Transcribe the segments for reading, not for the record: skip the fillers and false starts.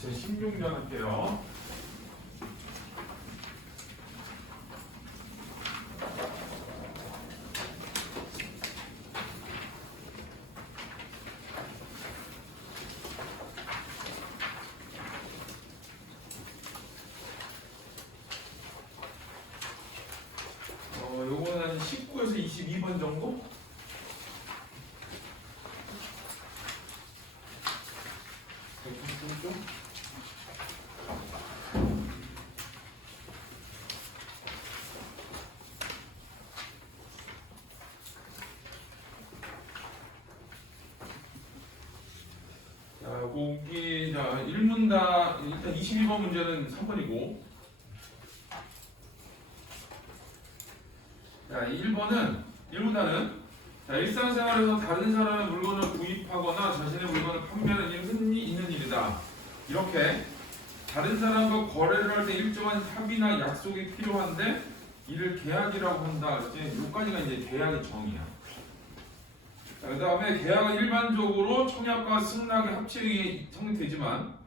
2016년 할게요. 요거는 19에서 22번 정도? 좀? 자, 거기, 자, 1문답, 일단 22번 문제는 3번이고. 자, 1번은, 1문단은, 자, 일상생활에서 다른 사람의 물건을 구입하거나 자신의 물건을 판매하는 일은 흔히 있는 일이다. 이렇게, 다른 사람과 거래를 할 때 일정한 합의나 약속이 필요한데, 이를 계약이라고 한다. 여기까지가 이제 계약의 정의야. 그 다음에 계약은 일반적으로 청약과 승낙의 합치에 의해 성립되지만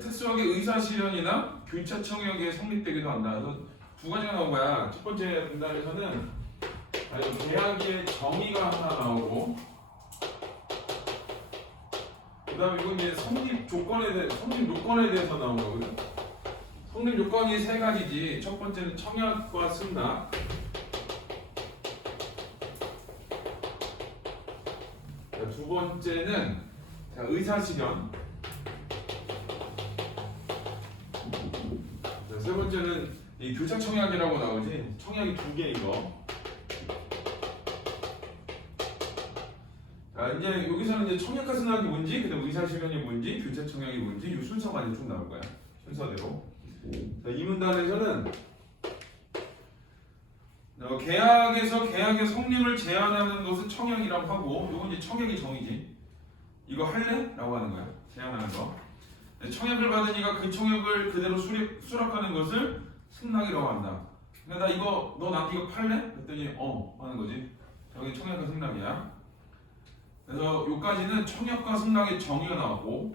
특수하게 의사실현이나 교차 청약에 성립되기도 한다. 그래서 두 가지가 나온 거야. 첫 번째 분단에서는 계약의 정의가 하나 나오고, 그 다음에 이건 이제 성립 요건에 대해서 나온 거거든. 성립 요건이 세 가지지. 첫 번째는 청약과 승낙. 두 번째는 의사실현. 세 번째는 이 교차 청약이라고 나오지. 청약이 두 개인 거. 자, 이제 여기서는 이제 청약과 승낙이 뭔지, 그다음 의사실현이 뭔지, 교차 청약이 뭔지 이 순서가 이제 쭉 나올 거야. 순서대로. 자, 이 문단에서는 계약에서 계약의 성립을 제한하는 것은 청약이라고 하고, 이건 이제 청약의 정의지. 이거 할래? 라고 하는 거야. 제한하는 거. 청약을 받은 이가 그 청약을 그대로 수락하는 것을 승낙이라고 한다. 근데 나 이거 너 나한테 이거 팔래? 그랬더니 하는 거지. 여기 청약과 승낙이야. 그래서 여기까지는 청약과 승낙의 정의가 나왔고,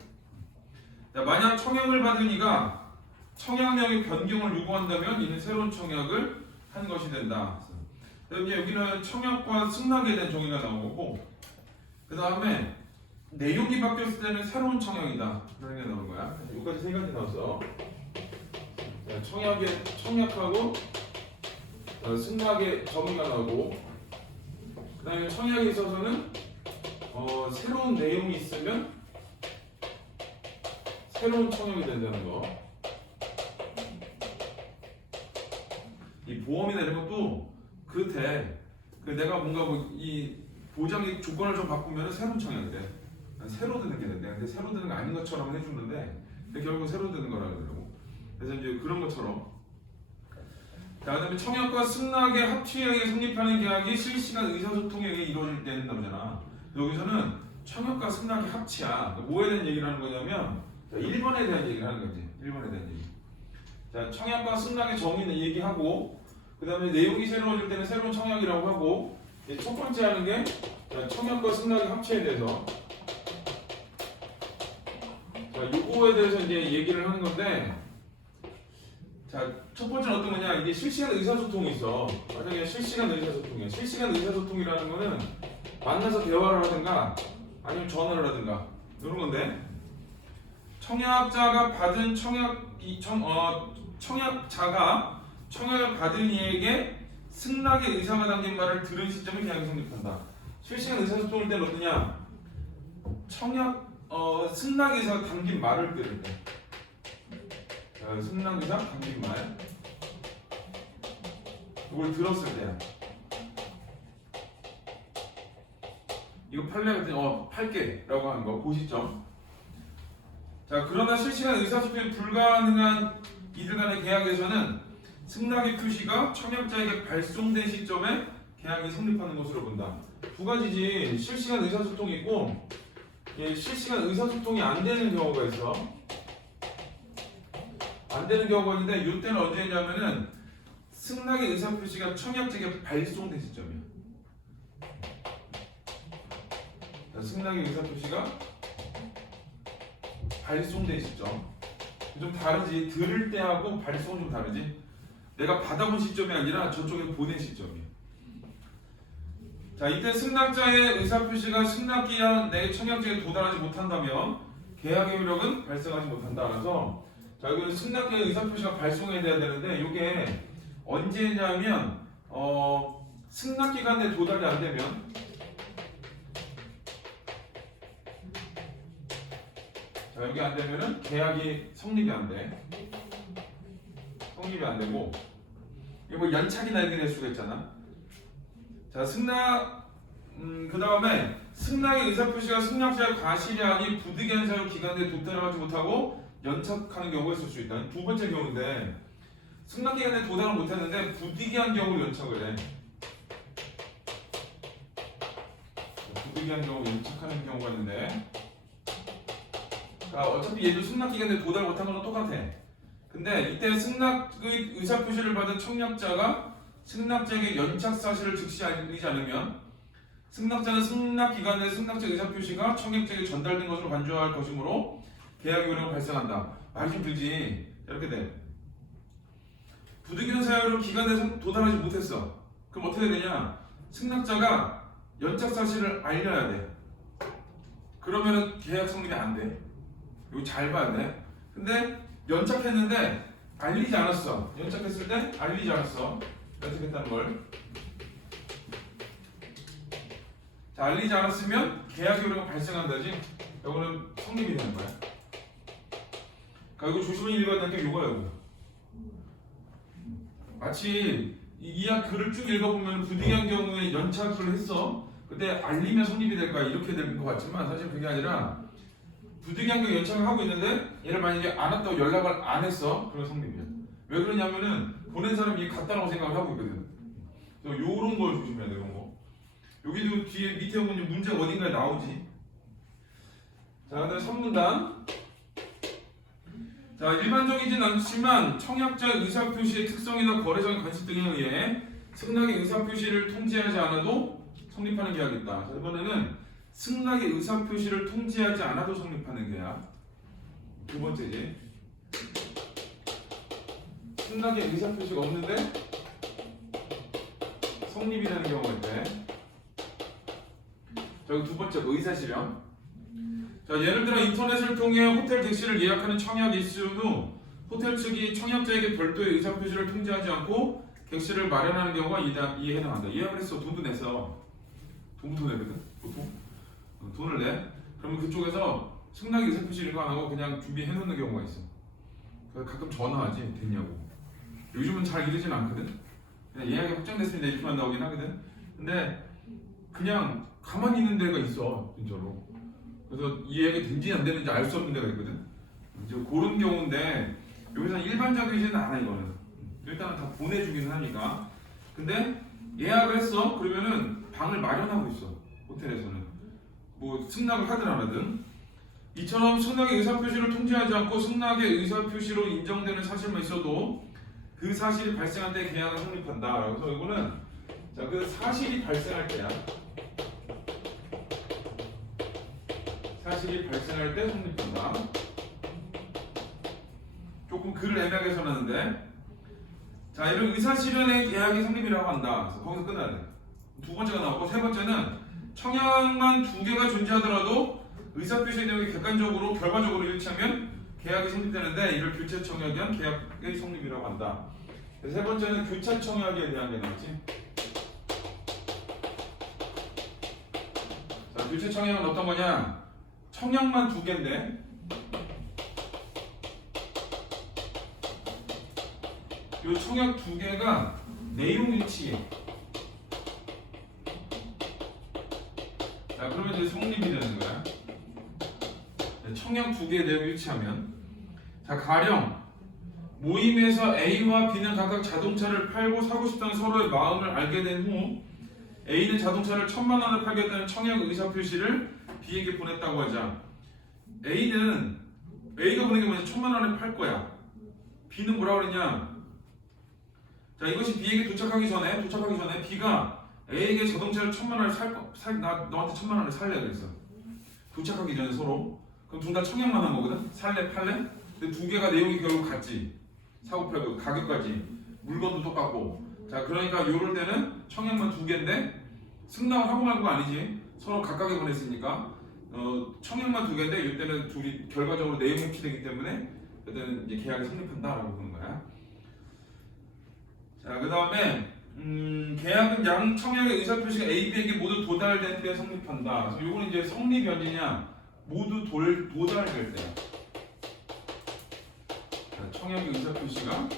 만약 청약을 받은 이가 청약력의 변경을 요구한다면 이는 새로운 청약을 한 것이 된다. 이제 여기는 청약과 승낙에 대한 정의가 나오고, 그 다음에 내용이 바뀌었을 때는 새로운 청약이다. 그런 게 나온 거야. 여기까지 세 가지 나왔어. 청약하고 승낙의 정의가 나오고, 그 다음에 청약에 있어서는 새로운 내용이 있으면 새로운 청약이 된다는 거. 이 보험이나 이런 것도 그렇대. 내가 뭔가 이 보장의 조건을 좀 바꾸면 새로운 청약이 돼. 새로 드는 게 된대. 근데 새로 드는 거 아닌 것처럼 해주는데, 근데 결국 새로 드는 거라 그러더라고. 그래서 이제 그런 것처럼. 자, 그다음에 청약과 승낙의 합치에 의해 성립하는 계약이 실시간 의사소통에 의해 이루어질 때는 나오잖아. 여기서는 청약과 승낙의 합치야. 뭐에 대한 얘기를 하는 거냐면 1번에 대한 얘기를 하는 거지. 1번에 대한 얘기. 자, 청약과 승낙의 정의는 얘기하고, 그 다음에 내용이 새로워질 때는 새로운 청약이라고 하고, 첫 번째 하는 게 청약과 승낙의 합치에 대해서. 자, 요거에 대해서 이제 얘기를 하는 건데, 자, 첫 번째는 어떤 거냐? 이게 실시간 의사소통이 있어. 만약에 실시간 의사소통이야. 실시간 의사소통이라는 거는 만나서 대화를 하든가 아니면 전화를 하든가 이런 건데, 청약자가 받은 청약자가 청약을 받은 이에게 승낙의 의사가 담긴 말을 들은 시점에 계약이 성립한다. 실시간 의사소통일 때는 어떠냐? 승낙 의사가 담긴 말을 들을 때. 승낙 의사 담긴 말. 이걸 들었을 때야. 이거 팔래? 그랬더니 팔게 라고 하는 거. 그 시점. 자, 그러나 실시간 의사소통이 불가능한 이들 간의 계약에서는 승낙의 표시가 청약자에게 발송된 시점에 계약이 성립하는 것으로 본다. 두 가지지. 실시간 의사소통이 있고, 실시간 의사소통이 안 되는 경우가 있어. 안 되는 경우가 있는데, 이때는 언제냐면은 승낙의 의사표시가 청약자에게 발송된 시점이야. 승낙의 의사표시가 발송된 시점. 좀 다르지. 들을 때하고 발송은 좀 다르지. 내가 받아본 시점이 아니라 저쪽에 보낸 시점이에요. 자, 이때 승낙자의 의사표시가 승낙기한 내 청약지에 도달하지 못한다면 계약의 효력은 발생하지 못한다. 그래서 자, 여기는 승낙기의 의사표시가 발송해야 되는데 이게 언제냐면 승낙기간에 도달이 안 되면 자, 여기 안 되면은 계약이 성립이 안 돼. 성립이 안 되고 이거 뭐 연착이나 이렇게 될 수가 있잖아. 자, 승낙 그 다음에 승낙의 의사표시가 승낙자의 과실이 아닌 부득이한 사유 기간에 도달하지 못하고 연착하는 경우가 있을 수 있다. 두 번째 경우인데 승낙 기간에 도달을 못했는데 부득이한 경우로 연착을 해. 부득이한 경우 연착하는 경우가 있는데 자, 어차피 얘도 승낙 기간에 도달 못한 거랑 똑같아. 근데 이때 승낙의 의사표시를 받은 청약자가 승낙자에게 연착 사실을 즉시 알리지 않으면 승낙자는 승낙 기간에 승낙자 의사표시가 청약자에게 전달된 것으로 간주할 것이므로 계약 효력은 발생한다. 말이 좀 들지. 이렇게 돼. 부득이한 사유로 기간에 도달하지 못했어. 그럼 어떻게 되냐? 승낙자가 연착 사실을 알려야 돼. 그러면은 계약 성립이 안 돼. 이거 잘 봐야 돼. 근데 연착했는데 알리지 않았어. 연착했을 때 알리지 않았어. 연착했다는 걸. 자, 알리지 않았으면 계약 효력은 발생한다지. 이거는 성립이 되는 거야. 그러니까 이거 조심히 읽어야 되는 게 이거야, 이거. 마치 이 글을 쭉 읽어보면 부득이한 경우에 연착을 했어. 그때 알리면 성립이 될 거야. 이렇게 될 것 같지만 사실 그게 아니라 부득이한 경우에 연착을 하고 있는데 얘를 만약에 안 왔다고 연락을 안 했어. 그러면 성립이야. 왜 그러냐면은 보낸 사람이 같다라고 생각을 하고 있거든. 그래서 요런 걸 조심해야 돼. 이런 거. 여기도 뒤에 밑에 보면 문제가 어딘가에 나오지. 자, 그다음 3문단. 자, 일반적이진 않지만 청약자의 의사표시의 특성이나 거래상의 관습 등에 의해 승낙의 의사표시를 통지하지 않아도 성립하는 계약이 있다. 자, 이번에는 승낙의 의사표시를 통지하지 않아도 성립하는 계약. 두 번째지. 승낙의 의사표시가 없는데 성립이 되는 경우가 있대. 자, 두 번째 의사실현. 자, 예를 들어 인터넷을 통해 호텔 객실을 예약하는 청약이 있을 후 호텔 측이 청약자에게 별도의 의사표시를 통지하지 않고 객실을 마련하는 경우가 이에 해당한다. 예약을 했어. 돈도 냈어. 돈부터 내거든. 보통 돈을 내. 그러면 그쪽에서 승낙 의사표시 이런 거 안 하고 그냥 준비해 놓는 경우가 있어. 그래서 가끔 전화하지. 됐냐고. 요즘은 잘 이러진 않거든. 그냥 예약이 확정됐습니다. 이렇게만 나오긴 하거든. 근데 그냥 가만히 있는 데가 있어. 진짜로. 그래서 이 예약이 된지 안 되는지 알 수 없는 데가 있거든. 이제 그런 경우인데 여기서는 일반적이지는 않아. 이거는 일단은 다 보내주기는 하니까. 근데 예약을 했어. 그러면은 방을 마련하고 있어. 호텔에서는 뭐 승낙을 하든 안 하든. 이처럼 승낙의 의사표시를 통지하지 않고 승낙의 의사표시로 인정되는 사실만 있어도 그 사실이 발생할 때 계약은 성립한다. 그래서 이거는 자, 그 사실이 발생할 때야. 사실이 발생할 때 성립한다. 조금 글을 애매하게 써놨는데, 자, 이런 의사실현의 계약이 성립이라고 한다. 그래서 거기서 끝나야 돼. 두 번째가 나오고, 세 번째는 청약만 두 개가 존재하더라도 의사표시 내용이 객관적으로 결과적으로 일치하면 계약이 성립되는데 이를 교체 청약에 대한 계약의 성립이라고 한다. 세 번째는 교차 청약에 대한 게 나왔지. 자, 교체 청약은 어떤 거냐? 청약만 두 개인데 이 청약 두 개가 내용 일치해. 자, 그러면 이제 성립이 되는 거야. 청약 두 개의 내용 일치하면. 자, 가령 모임에서 A와 B는 각각 자동차를 팔고 사고 싶다는 서로의 마음을 알게 된 후 A는 자동차를 1,000만 원에 팔겠다는 청약 의사표시를 B에게 보냈다고 하자. A가 보낸 게 뭐냐? 1,000만 원에 팔 거야. B는 뭐라고 그랬냐? 자, 이것이 B에게 도착하기 전에 B가 A에게 자동차를 1,000만 원에 너한테 1,000만 원에 살래 그랬어. 도착하기 전에 서로. 그럼 둘 다 청약만 한 거거든. 살래 팔래? 근데 두 개가 내용이 결국 같지. 사고 팔고 가격까지 물건도 똑같고. 자 그러니까 요럴 때는 청약만 두 개인데 승낙을 하고 말고가 아니지. 서로 각각에 보냈으니까 청약만 두 개인데 이때는 둘이 결과적으로 내용이 일치되기 때문에 이때는 이제 계약이 성립한다라고 보는 거야. 자 그다음에 계약은 양 청약의 의사표시가 A, B에게 모두 도달된 때 성립한다. 그래서 요거는 이제 성립이 언제냐? 모두 도달될 때야. 자, 청약의 의사표시가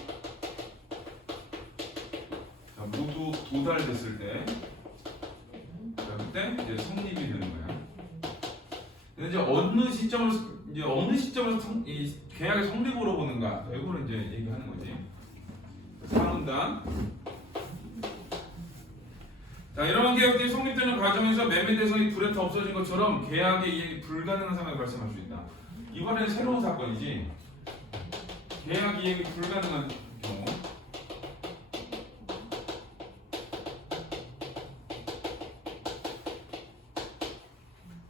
모두 도달됐을 때, 자, 그때 이제 성립이 되는 거야. 근데 이제 어느 시점에서 이 계약의 성립으로 보는가? 이거를 이제 얘기하는 거지. 상문단. 자, 이러한 계약들이 성립되는 과정에서 매매 대상이 불에 없어진 것처럼 계약의 이행이 불가능한 상황이 발생할 수 있다. 이번에는 새로운 사건이지. 계약 이행이 불가능한 경우.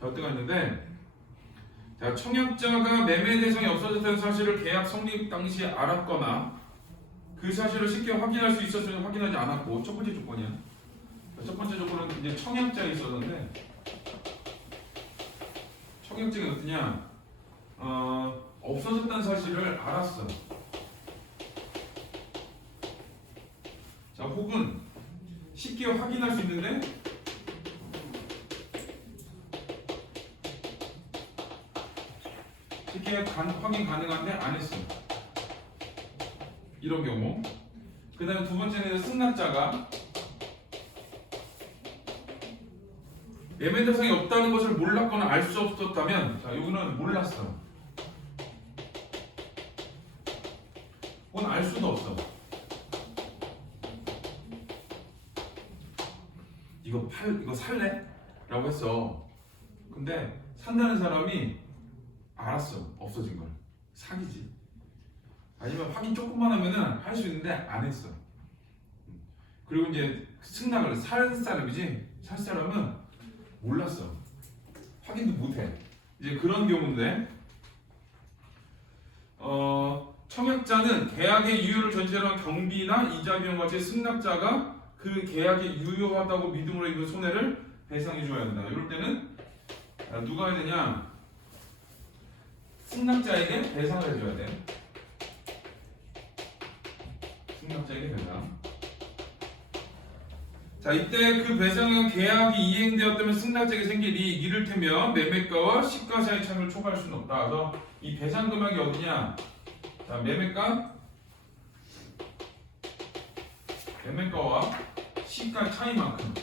자, 어때가 있는데, 자, 청약자가 매매 대상이 없어졌다는 사실을 계약 성립 당시에 알았거나 그 사실을 쉽게 확인할 수 있었으면 확인하지 않았고, 첫 번째 조건이야. 첫 번째 조건은 이제 청약자에 있었는데, 청약자가 어떠냐? 없어졌다는 사실을 알았어. 자, 혹은 쉽게 확인할 수 있는데 쉽게 확인 가능한데 안 했어. 이런 경우. 그 다음에 두 번째는 승낙자가 매매 대상이 없다는 것을 몰랐거나 알 수 없었다면, 자, 여기는 몰랐어. 그건 알 수도 없어. 이거 살래? 라고 했어. 근데 산다는 사람이 알았어. 없어진 걸. 사기지. 아니면 확인 조금만 하면은 할 수 있는데 안 했어. 그리고 이제 승낙을 살 사람이지. 살 사람은 몰랐어. 확인도 못해. 이제 그런 경우인데, 청약자는 계약의 유효를 전제로 한 경비나 이자 비용 같이 승낙자가 그 계약이 유효하다고 믿음으로 입은 손해를 배상해 줘야 된다. 이럴 때는 누가 해야 되냐? 승낙자에게 배상을 해줘야 돼. 승낙자에게 배상. 자, 이때 그 배상은 계약이 이행되었다면 승낙자에게 생길 이익, 이를테면 매매가와 시가 사이 차이를 초과할 수는 없다. 그래서 이 배상 금액이 어디냐? 자, 매매가와 시가 차이만큼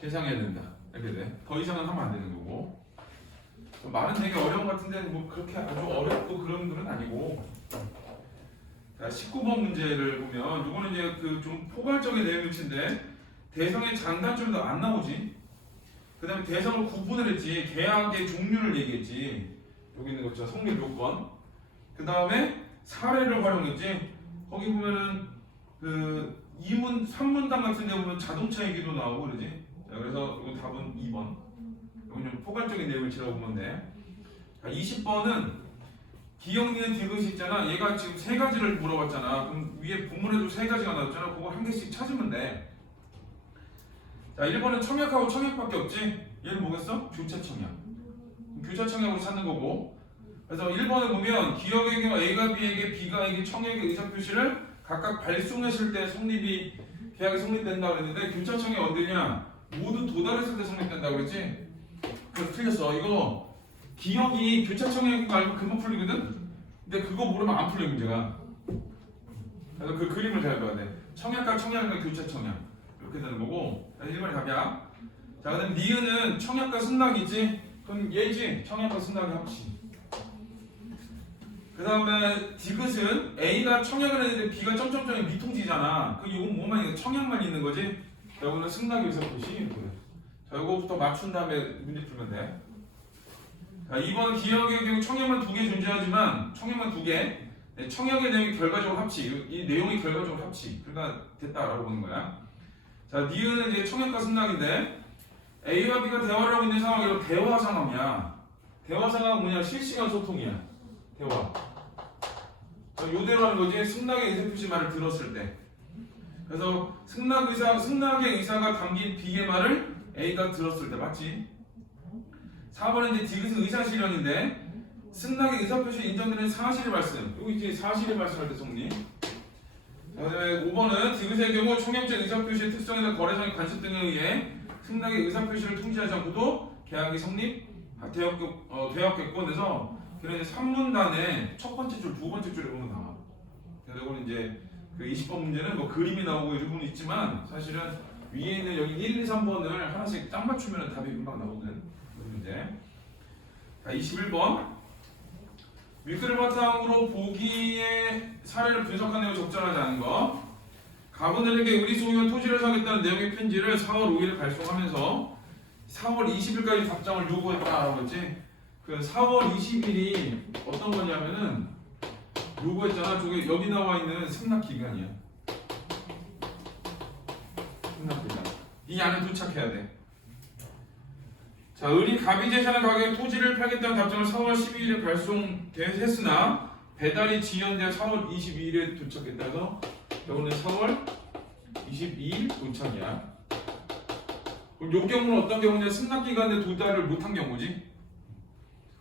배상해야 된다. 이렇게 돼. 더 이상은 하면 안 되는 거고. 말은 되게 어려운 것 같은데 뭐 그렇게 아주 어렵고 그런 건 아니고. 자, 19번 문제를 보면 이거는 이제 그 좀 포괄적인 내용인데 대상의 장단점도 안 나오지. 그 다음에 대상을 구분을 했지. 계약의 종류를 얘기했지. 여기 있는 거 성립 요건. 그 다음에 사례를 활용했지. 거기 보면은 그 3문단 같은 데 보면 자동차 얘기도 나오고 그러지. 자, 그래서 이거 답은 2번. 여기 좀 포괄적인 내용을 지어보면 돼. 자, 20번은 기억니은 디귿이 있잖아. 얘가 지금 세 가지를 물어봤잖아. 그럼 위에 본문에도 세 가지가 나왔잖아. 그거 한 개씩 찾으면 돼. 자, 1번은 청약하고 청약밖에 없지. 얘는 뭐겠어? 교차 청약. 교차 청약으로 찾는 거고. 그래서 1번을 보면 기억에게 A가 B에게 B가 A에게 청약의 의사표시를 각각 발송했을 때 계약이 성립된다고 그랬는데 교차 청약이 언제냐? 모두 도달했을 때 성립된다고 그랬지? 그래서 틀렸어. 이거 기억이 교차 청약인 거 알고 금방 풀리거든? 근데 그거 모르면 안 풀려 문제가. 그래서 그 그림을 잘 봐야 돼. 청약과 청약과 교차 청약 이렇게 되는 거고. 1번이 답이야. 자, 그다음 니은은 청약과 승낙이지. 그럼 얘지. 청약과 승낙의 합치. 그 다음에 디귿은 A가 청약을 했는데 B가 점점점이 미통지잖아. 그 이건 뭐만 있는 청약만 있는 거지. 자, 이거는 승낙의 의사표시. 자, 이거부터 맞춘 다음에 문제 풀면 돼. 자, 2번 기억의 경우 청약만 2개 존재하지만 청약만 2개. 네, 청약의 내용이 결과적으로 합치. 이 내용이 결과적으로 합치. 그러니까 됐다라고 보는 거야. 자, 니은은 이제 청약과 승낙인데 A와 B가 대화를 하고 있는 상황이 대화 상황이야. 대화 상황은 뭐냐? 실시간 소통이야. 대화. 요대로 하는 거지. 승낙의 의사 표시 말을 들었을 때. 그래서 승낙의 의사가 담긴 B의 말을 A가 들었을 때 맞지? 4번은 이제 디귿은 의사 실현인데 승낙의 의사 표시 인정되는 사실의 말씀. 여기 이제 사실의 말씀할 때 성립. 그다음에 5번은 디귿의 경우 총역적 의사 표시의 특성이나 거래상의 관습 등에 의해 승낙의 의사 표시를 통지하지 않고도 계약이 되었겠고 그래서 그런 이제 3문단의 첫 번째 줄, 두 번째 줄에 보면 나와. 그래서 이거는 이제 그 20번 문제는 뭐 그림이 나오고 이런 부분이 있지만 사실은 위에 있는 여기 1, 2, 3번을 하나씩 딱 맞추면 답이 금방 나오는 문제. 자, 21번. 윗글을 바탕으로 보기의 사례를 분석한 내용을 적절하지 않은 거. 가분들에게 우리 소유한 토지를 사겠다는 내용의 편지를 4월 5일에 발송하면서 4월 20일까지 답장을 요구했다라고 했지. 그 4월 20일이 어떤 거냐면은 요구했잖아. 저기 여기 나와 있는 승낙 기간이야. 승낙 기간. 이 안에 도착해야 돼. 자, 을이 갑이 제시하는 가격에 토지를 팔겠다는 답장을 4월 12일에 발송했으나 배달이 지연되어 4월 22일에 도착했다 해서 여기는 4월 22일 도착이야. 그럼 요 경우는 어떤 경우냐? 승낙 기간에 도달을 못한 경우지.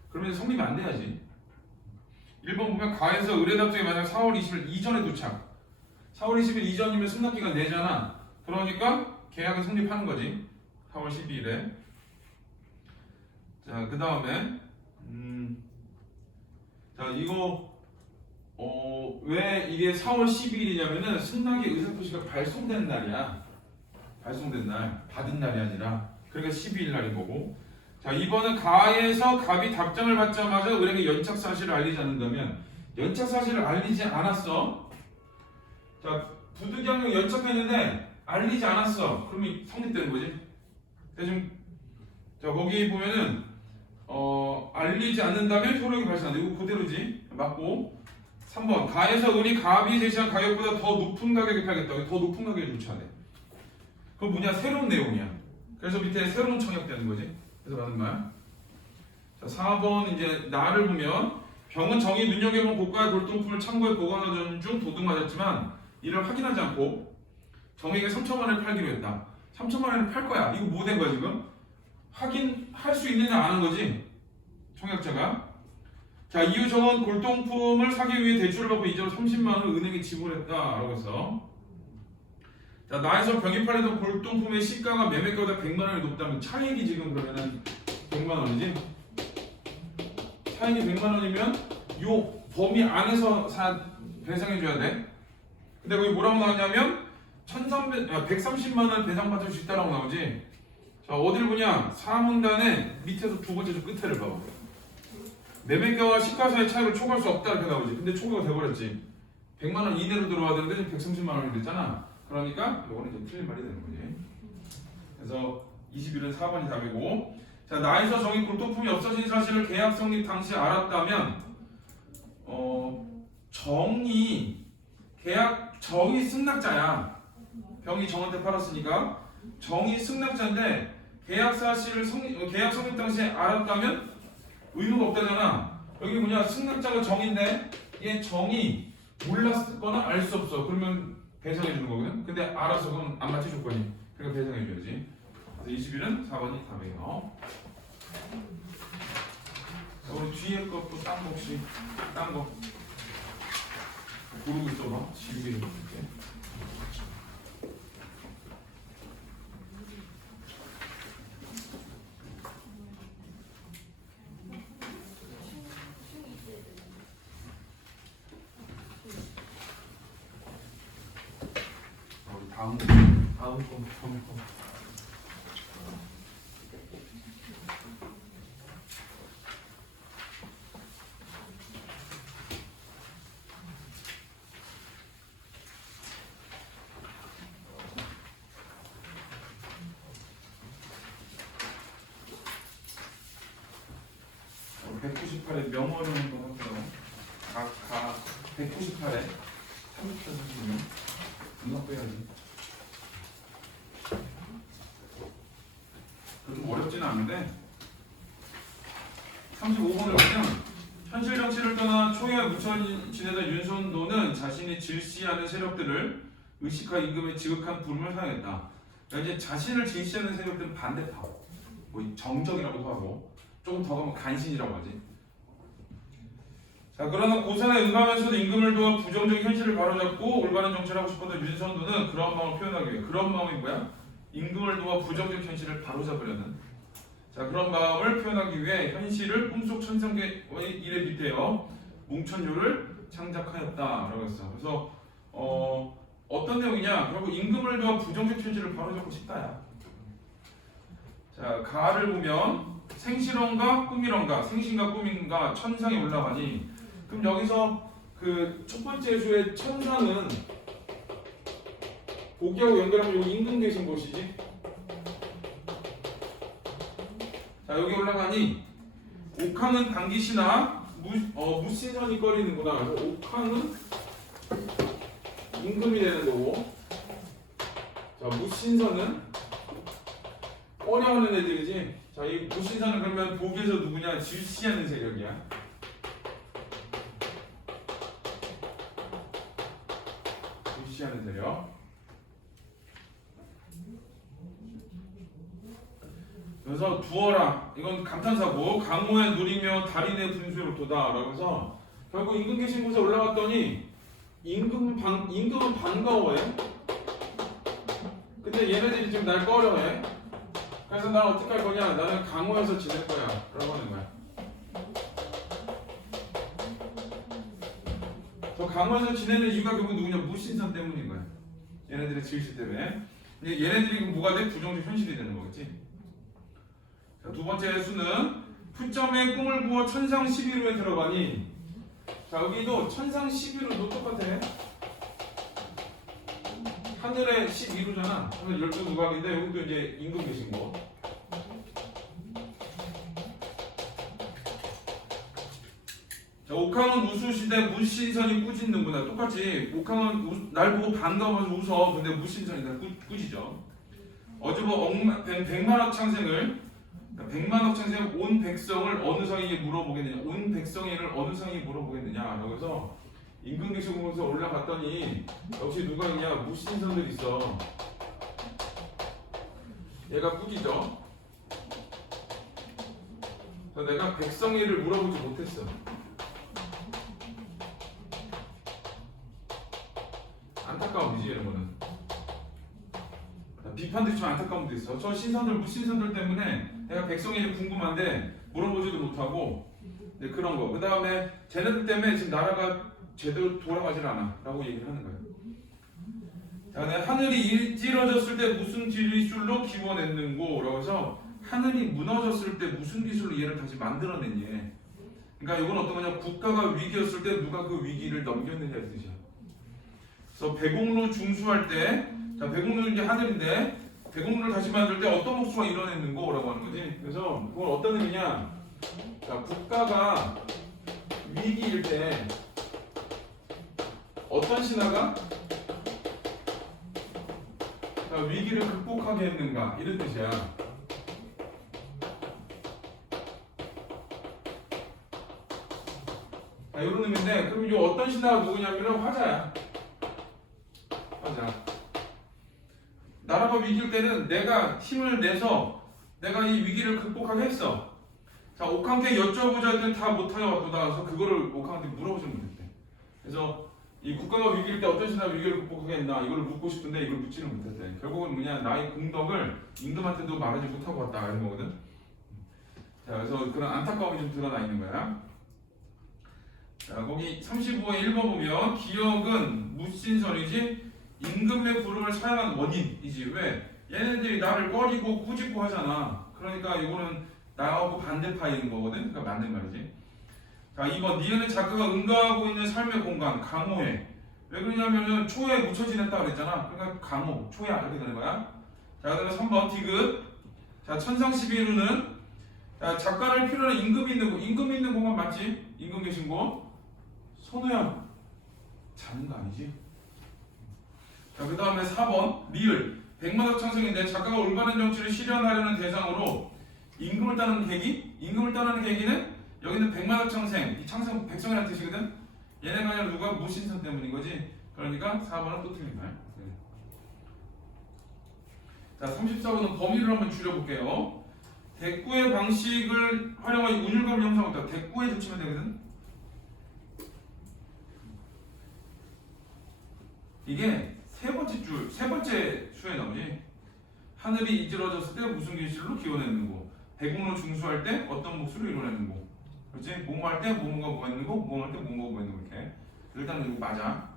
그러면 성립이 안 돼야지. 1번 보면 가에서 의뢰 답장이 만약 4월 20일 이전에 도착. 4월 20일 이전이면 승낙 기간 내잖아. 그러니까 계약이 성립하는 거지. 4월 12일에. 자, 그 다음에 자, 이거 왜 이게 4월 12일이냐면은 승낙의 의사표시가 발송된 날이야. 발송된 날, 받은 날이 아니라. 그러니까 12일 날인 거고. 자, 2번은 가에서 갑이 답장을 받자마자 을에게 연착 사실을 알리지 않는다면 연착 사실을 알리지 않았어. 자, 부득이하게 연착했는데 알리지 않았어. 그러면 성립되는 거지. 대충 자, 거기 보면은 알리지 않는다면 효력이 발생한다. 이거 그대로지. 맞고. 3번 가에서 을이 갑이 제시한 가격보다 더 높은 가격에 팔겠다. 더 높은 가격에 조치하네. 그건 뭐냐? 새로운 내용이야. 그래서 밑에 새로운 청약되는 거지. 그래서 맞는 말. 자, 4번 이제 나를 보면 병은 정의 눈여겨본 고가의 골동품을 창고에 보관하던 중 도둑 맞았지만 이를 확인하지 않고 정의에게 3천만 원에 팔기로 했다. 3천만 원에 팔 거야. 이거 뭐 된 거야 지금? 확인할 수 있느냐 아는 거지. 청약자가. 자, 이후 정은 골동품을 사기 위해 대출을 받고 이자로 30만 원을 은행에 지불했다라고 했어. 자, 나에서 병이 팔리던 골동품의 시가가 매매가보다 100만 원이 높다면 차익이 지금 그러면은 100만 원이지? 차익이 100만 원이면 요 범위 안에서 배상해줘야 돼. 근데 거기 뭐라고 나오냐면 130만 원 배상받을 수 있다라고 나오지. 자, 어딜 보냐? 4문단의 밑에서 두 번째 줄 끝에를 봐봐. 매매가와 시가 사이 차익을 초과할 수 없다 이렇게 나오지. 근데 초과가 돼버렸지. 100만 원 이내로 들어와야 되는데 130만 원이 됐잖아. 그러니까 이거는 이제 틀린 말이 되는 거지. 그래서 21은 4번이 답이고. 자, 나에서 정의 골동품이 없어진 사실을 계약 성립 당시 알았다면 정이 승낙자야. 병이 정한테 팔았으니까 정이 승낙자인데 계약 성립 당시에 알았다면 의무가 없다잖아. 여기 뭐냐? 승낙자가 정인데 얘 정이 몰랐거나 알 수 없어. 그러면 배상해 주는 거거든. 근데 알아서 그건 안 맞춰 조건이. 그러니까 배상해 줘야지. 그래서 21은 4번이 답이에요. 자, 우리 뒤에 것도 딴 거 혹시 딴 거 고르고 있어봐. 지우개 좀 줄게. 다음 거. 198에 명언을 한번 할게요. 가 198에 30분 하시면 누가 빼야지. 좀 어렵지는 않은데 35번을 보면 현실 정치를 떠나 초기에 묻혀 지내던 윤선도는 자신이 질시하는 세력들을 의식화 임금에 지극한 부름을 사용했다. 그러니까 이제 자신을 질시하는 세력들은 반대파, 뭐 정적이라고도 하고 조금 더 가면 간신이라고 하지. 자, 그러나 고산에 응하면서도 임금을 도와 부정적인 현실을 바로잡고 올바른 정치를 하고 싶었던 윤선도는 그런 마음을 표현하기 위해, 그런 마음이 뭐야? 임금을 도와 부정적 현실을 바로잡으려는, 자, 그런 마음을 표현하기 위해 현실을 꿈속 천상계의 일에 빗대어 뭉천요를 창작하였다라고 했어. 그래서 어떤 내용이냐? 결국 임금을 도와 부정적 현실을 바로잡고 싶다야. 자, 가를 보면 생실언가 꿈이런가, 생신과 꿈인가 천상에 올라가니, 그럼 여기서 그 첫 번째 수의 천상은 보기하고 연결하면 여기 임금 계신 곳이지. 자, 여기 올라가니 옥황은 당기시나 무신선이 꺼리는구나. 그래서 옥황은 임금이 되는 거고, 자, 무신선은 꺼려하는 애들이지. 자, 이 무신선은 그러면 보기에서 누구냐? 질시하는 세력이야. 질시하는 세력. 그래서 두어라, 이건 감탄사고, 강호에 누리며 달인의 분수로도다 라고 해서 결국 임금 계신 곳에 올라갔더니 임금은 반가워해. 근데 얘네들이 지금 날 꺼려해. 그래서 난 어떻게 할 거냐? 나는 강호에서 지낼 거야 라고 하는 거야. 저 강호에서 지내는 이유가 결국 누구냐? 무신선 때문인 거야. 얘네들의 질시 때문에. 근데 얘네들이 뭐가 돼? 부정적 현실이 되는 거겠지. 자, 두 번째 수는 푸점에 꿈을 부어 천상 11호에 들어가니, 자, 여기도 천상 11호도 똑같아. 하늘에 12호잖아. 그러면 12누각인데 여기도 이제 임금 계신 거. 자, 옥황은 우수시대 무신선이 꾸짖는구나. 똑같이 옥황은 날 보고 반가워서 웃어. 근데 무신선이 꾸짖죠. 어주보 백만억 창생을, 백만억 창생 온 백성을 어느 성에게 물어보겠느냐, 온 백성을 어느 성에게 물어보겠느냐. 그래서 임금 계신 곳에 올라갔더니 역시 누가 있냐? 무신선들 있어. 얘가 꾸짖어. 그래서 내가 백성이를 물어보지 못했어. 안타까움이지 이런 거는. 비판도 있지만 안타까움도 있어. 저 신선들, 무신선들 때문에 내가 백성이 궁금한데 물어보지도 못하고, 네, 그런 거. 그 다음에 쟤네들 때문에 지금 나라가 제대로 돌아가질 않아 라고 얘기를 하는 거예요. 자, 하늘이 찌러졌을 때 무슨 기술로 기원했는고 라고 해서 하늘이 무너졌을 때 무슨 기술로 얘를 다시 만들어냈니. 그러니까 이건 어떤 거냐? 국가가 위기였을 때 누가 그 위기를 넘겼느냐의 뜻이야. 그래서 배공루 중수할 때, 자, 배공루는 이제 하늘인데 배공루를 다시 만들 때 어떤 목수가 이뤄냈는고 라고 하는 거지. 그래서 그건 어떤 의미냐? 자, 국가가 위기일 때 어떤 신하가 자, 위기를 극복하게 했는가 이런 뜻이야. 자, 이런 의미인데, 그럼 이 어떤 신하가 누구냐면 화자야. 화자. 나라가 위기일 때는 내가 힘을 내서 내가 이 위기를 극복하게 했어. 자, 옥황한테 여쭤보자 했더니 다 못하게 왔다. 그래서 그거를 옥황한테 물어보지 못했대. 그래서 이 국가가 위기일 때 어떤 신하가 위기를 극복하겠나 이걸 묻고 싶은데 이걸 묻지는 못했대. 결국은 뭐냐? 나의 공덕을 임금한테도 말하지 못하고 왔다 이런 거거든. 자, 그래서 그런 안타까움이 좀 드러나 있는 거야. 자, 거기 35의 1번 보면 기역은 무신선이지 임금의 부름을 사용한 원인이지. 왜? 얘네들이 나를 꺼리고 꾸짖고 하잖아. 그러니까 이거는 나하고 반대파인 거거든. 그러니까 맞는 말이지. 자, 2번 니은은 작가가 응가하고 있는 삶의 공간 강호에. 왜 그러냐면은 초에 묻혀 지냈다 그랬잖아. 그러니까 강호, 초야 이렇게 되는 거야. 자, 그다음에 3번 디귿. 자, 천상 11호는 자, 작가를 필요한 임금이 있는 곳. 임금이 있는 공간 맞지? 임금 계신 곳. 선우야 자는 거 아니지? 자, 그 다음에 4번 리을. 백만억 창생인데 작가가 올바른 정치를 실현하려는 대상으로 임금을 따르는 계기? 임금을 따르는 계기는 여기는 백마다창생, 이 창생 백성이라는 뜻이거든. 얘네가 아니라 누가 무신선 때문인 거지. 그러니까 4번은 또 틀린 말. 자, 34번은 범위를 한번 줄여볼게요. 대꾸의 방식을 활용한 운율감을 형성한다. 대꾸에 붙이면 되거든. 이게 세 번째 수에 나오지. 하늘이 이질러졌을 때 무슨 기술로 기원했는 거. 배국로 중수할 때 어떤 목수로 이루어내는 거. 그렇지? 뭐뭐 할 때 뭐뭐가 있는 거, 뭐뭐 할 때 뭐뭐가 있는 거 이렇게. 일단 이거 맞아.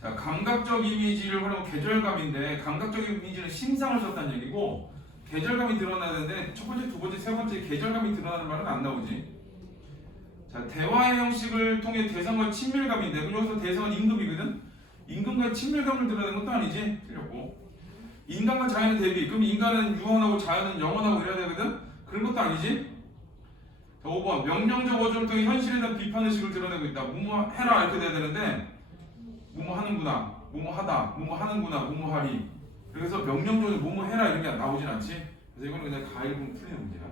자, 감각적 이미지를 활용한 계절감인데 감각적 이미지는 심상을 썼다는 얘기고 계절감이 드러나야 되는데 첫 번째, 두 번째, 세 번째 계절감이 드러나는 말은 안 나오지. 자, 대화의 형식을 통해 대상과 친밀감인데 여기서 대상은 임금이거든. 임금과 친밀감을 드러내는 것도 아니지. 틀렸고. 인간과 자연의 대비. 그럼 인간은 유한하고 자연은 영원하고 이래야 되거든. 그런 것도 아니지. 자, 5번 명령적 어조를 통해 현실에 대한 비판의식을 드러내고 있다. 뭐뭐 해라 이렇게 돼야 되는데 뭐뭐 하는구나, 뭐뭐 하다, 뭐뭐 하는구나, 뭐뭐 하리. 그래서 명령적으로 뭐뭐 해라 이런 게 나오진 않지. 그래서 이거는 그냥 가 읽으면 풀리는 문제야.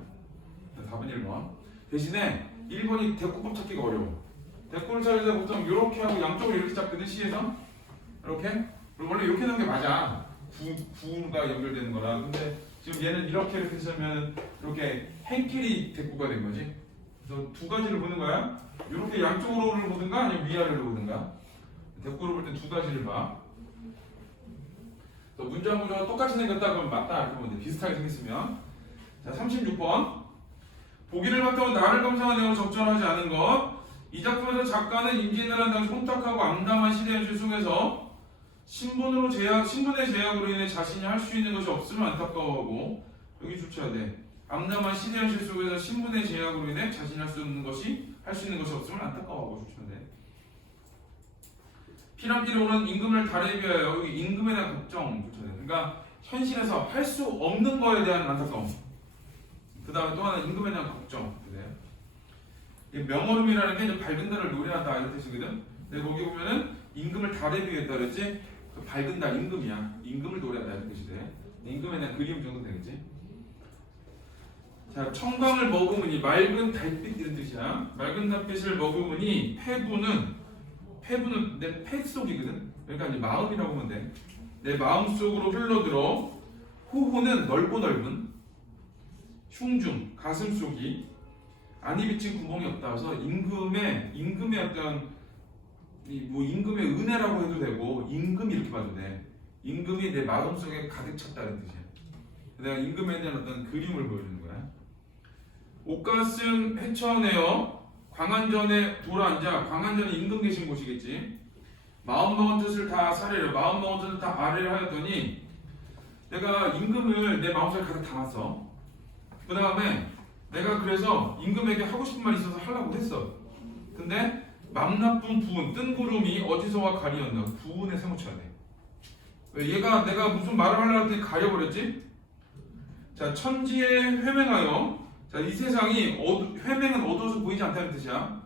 자, 답은 1번. 대신에 1번이 대꾸법 찾기가 어려워. 대꾸를 찾을 때 보통 이렇게 하고 양쪽으로 이렇게 잡거든. C에서 이렇게. 그리고 원래 이렇게 넣는 게 맞아. 구가 연결되는 거라. 근데 지금 얘는 이렇게 쓰면 이렇게 행길이 대꾸가 된 거지. 그래서 두 가지를 보는 거야. 이렇게 양쪽으로를 보든가 아니면 위아래로 보든가. 대꾸를 볼 때 두 가지를 봐. 문장 구조가 똑같이 생겼다 그러면 맞다 이렇게 보면 돼. 비슷하게 생겼으면. 자, 36번. 보기를 바탕으로 나를 감상한 내용을 적절하지 않은 것. 이 작품에서 작가는 임진왜란 당시 혼탁하고 암담한 시대 현실 속에서 신분의 제약으로 인해 자신이 할 수 있는 것이 없음을 안타까워하고 여기 붙여야 돼. 암담한 시대 현실 속에서 신분의 제약으로 인해 자신이 할 수 있는 것이 없음을 안타까워하고 붙여야 돼. 피난길에 오는 임금을 달에 비하여 여기 임금에 대한 걱정 붙여야 돼. 그러니까 현실에서 할 수 없는 거에 대한 안타까움. 그 다음에 또 하나 임금에 대한 걱정. 그래. 명어름이라는 게 이제 밝은 달을 노래한다 이런 뜻이거든. 근데 거기 보면은 임금을 달에 비유했다 그랬지. 그 밝은 달 임금이야. 임금을 노래한다 이런 뜻이 돼. 임금에 대한 그리움 정도 되겠지. 자, 청광을 머금으니 맑은 달빛 이런 뜻이야. 맑은 달빛을 머금으니 폐부는 내 폐 속이거든. 그러니까 이제 마음이라고 보면 돼. 내 마음 속으로 흘러들어. 호호는 넓고 넓은. 흉중 가슴 속이. 안이 비친 구멍이 없다. 그래서 임금의 어떤 임금의 은혜라고 해도 되고 임금 이렇게 봐도 돼. 임금이 내 마음 속에 가득 찼다는 뜻이야. 내가 임금에 대한 어떤 그림을 보여주는 거야. 옷가슴 헤쳐내어 광안전에 돌아앉아. 광안전에 임금 계신 곳이겠지. 마음먹은 뜻을 다 사례를 마음먹은 뜻을 다 아래를 하였더니 내가 임금을 내 마음속에 가득 담았어. 그 다음에 내가 그래서 임금에게 하고 싶은 말이 있어서 하려고 했어. 근데 맘 나쁜 부은 뜬 구름이 어디서와 가리었나. 부은에 세워쳐야 돼. 얘가 내가 무슨 말을 하려고 했더니 가려버렸지. 자, 천지에 회맹하여. 자, 이 세상이 회맹은 어두워서 보이지 않다는 뜻이야.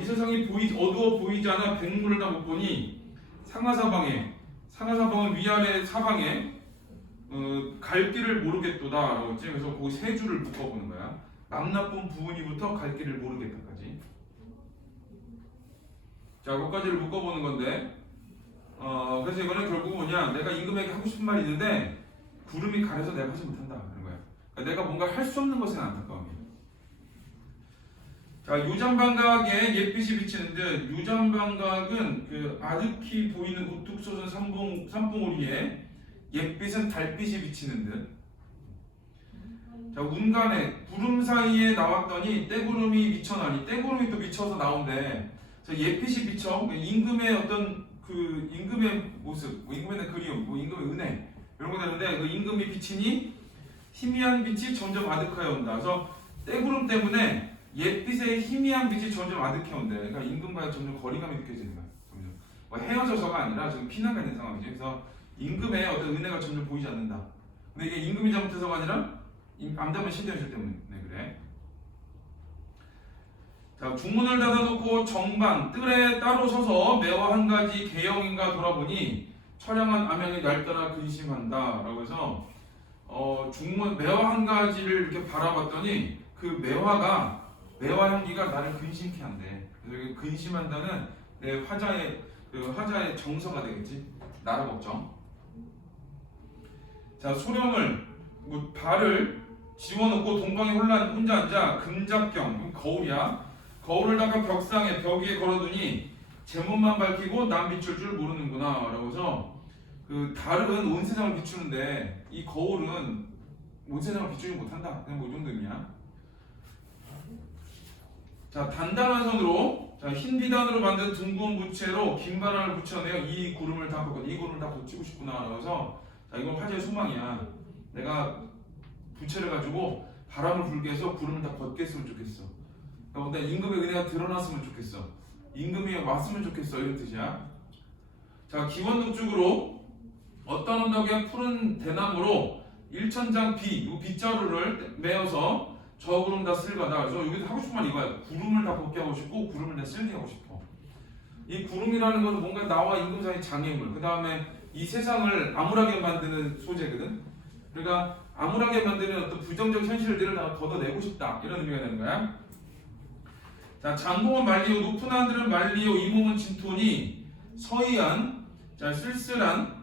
이 세상이 어두워 보이지 않아 백물을 다 못 보니 상하사방은 위아래 사방에 갈 길을 모르겠도다. 그래서 거기 세 줄을 묶어보는 거야. 맘 나쁜 부은이부터 갈 길을 모르겠다까지. 자, 그것까지를 묶어보는 건데, 그래서 이거는 결국 뭐냐, 내가 임금에게 하고 싶은 말이 있는데 구름이 가려서 내가 하지 못한다 하는 거야. 그러니까 내가 뭔가 할 수 없는 것에 안타까움이야. 자, 유잠방각에 옛빛이 비치는 듯. 유잠방각은 그 아득히 보이는 우뚝 솟은 산봉우리에 옛빛은 달빛이 비치는 듯. 자, 운간에 구름 사이에 나왔더니 떼구름이 미쳐나니. 떼구름이 또 미쳐서 나온대. 자, 옛빛이 비쳐. 임금의 어떤 그 임금의 모습, 임금에 대한 그리움, 임금의 은혜 이런 거 되는데 그 임금이 비치니 희미한 빛이 점점 아득하여 온다. 그래서 떼구름 때문에 옛빛의 희미한 빛이 점점 아득해 온대. 그러니까 임금과 점점 거리감이 느껴지는 거야. 점점. 헤어져서가 아니라 지금 피난가 있는 상황이지. 그래서 임금의 어떤 은혜가 점점 보이지 않는다. 근데 이게 임금이 잘못해서가 아니라 암담한 시대현실 때문에 그래. 자, 중문을 닫아놓고 정방 뜰에 따로 서서 매화 한 가지 개영인가 돌아보니 처량한 암양이 날따라 근심한다 라고 해서 중문 매화 한 가지를 이렇게 바라봤더니 그 매화가 매와 향기가 나를 근심케 한대. 그래서 여기 근심한다는 내 화자의 정서가 되겠지. 나라 걱정. 자, 소령을 발을 지워놓고 동방에 혼자 앉아 금작경, 거울이야. 거울을 닦아 벽 위에 걸어두니 제목만 밝히고 남 비출 줄 모르는구나 라고 해서 그 달은 온 세상을 비추는데 이 거울은 온 세상을 비추지 못한다. 그냥 뭐 이 정도 의미야. 자, 단단한 선으로 흰 비단으로 만든 둥근 부채로 긴 바람을 붙여내어 이 구름을 다 고치고 싶구나 라고 해서 자, 이건 화제의 소망이야. 내가 부채를 가지고 바람을 불게 해서 구름을 다 걷게 했으면 좋겠어. 그러니까 임금의 은혜가 드러났으면 좋겠어. 임금이 왔으면 좋겠어. 이런 뜻이야. 자, 기원독죽으로 어떤 언덕에 푸른 대나무로 일천장 비, 이 빗자루를 메어서 저 구름 다 쓸거다. 그래서 여기서 하고 싶은 말 이거야. 구름을 다 걷게 하고 싶고 구름을 다 쓸게 하고 싶어. 이 구름이라는 것은 뭔가 나와 임금 사이 장애물. 그 다음에 이 세상을 암울하게 만드는 소재거든. 그러니까 암울하게 만드는 어떤 부정적 현실들을 다 걷어내고 싶다. 이런 의미가 되는 거야. 자, 장공은 말리오, 높은 하늘은 말리오, 이 몸은 진토니 서이한, 자, 쓸쓸한,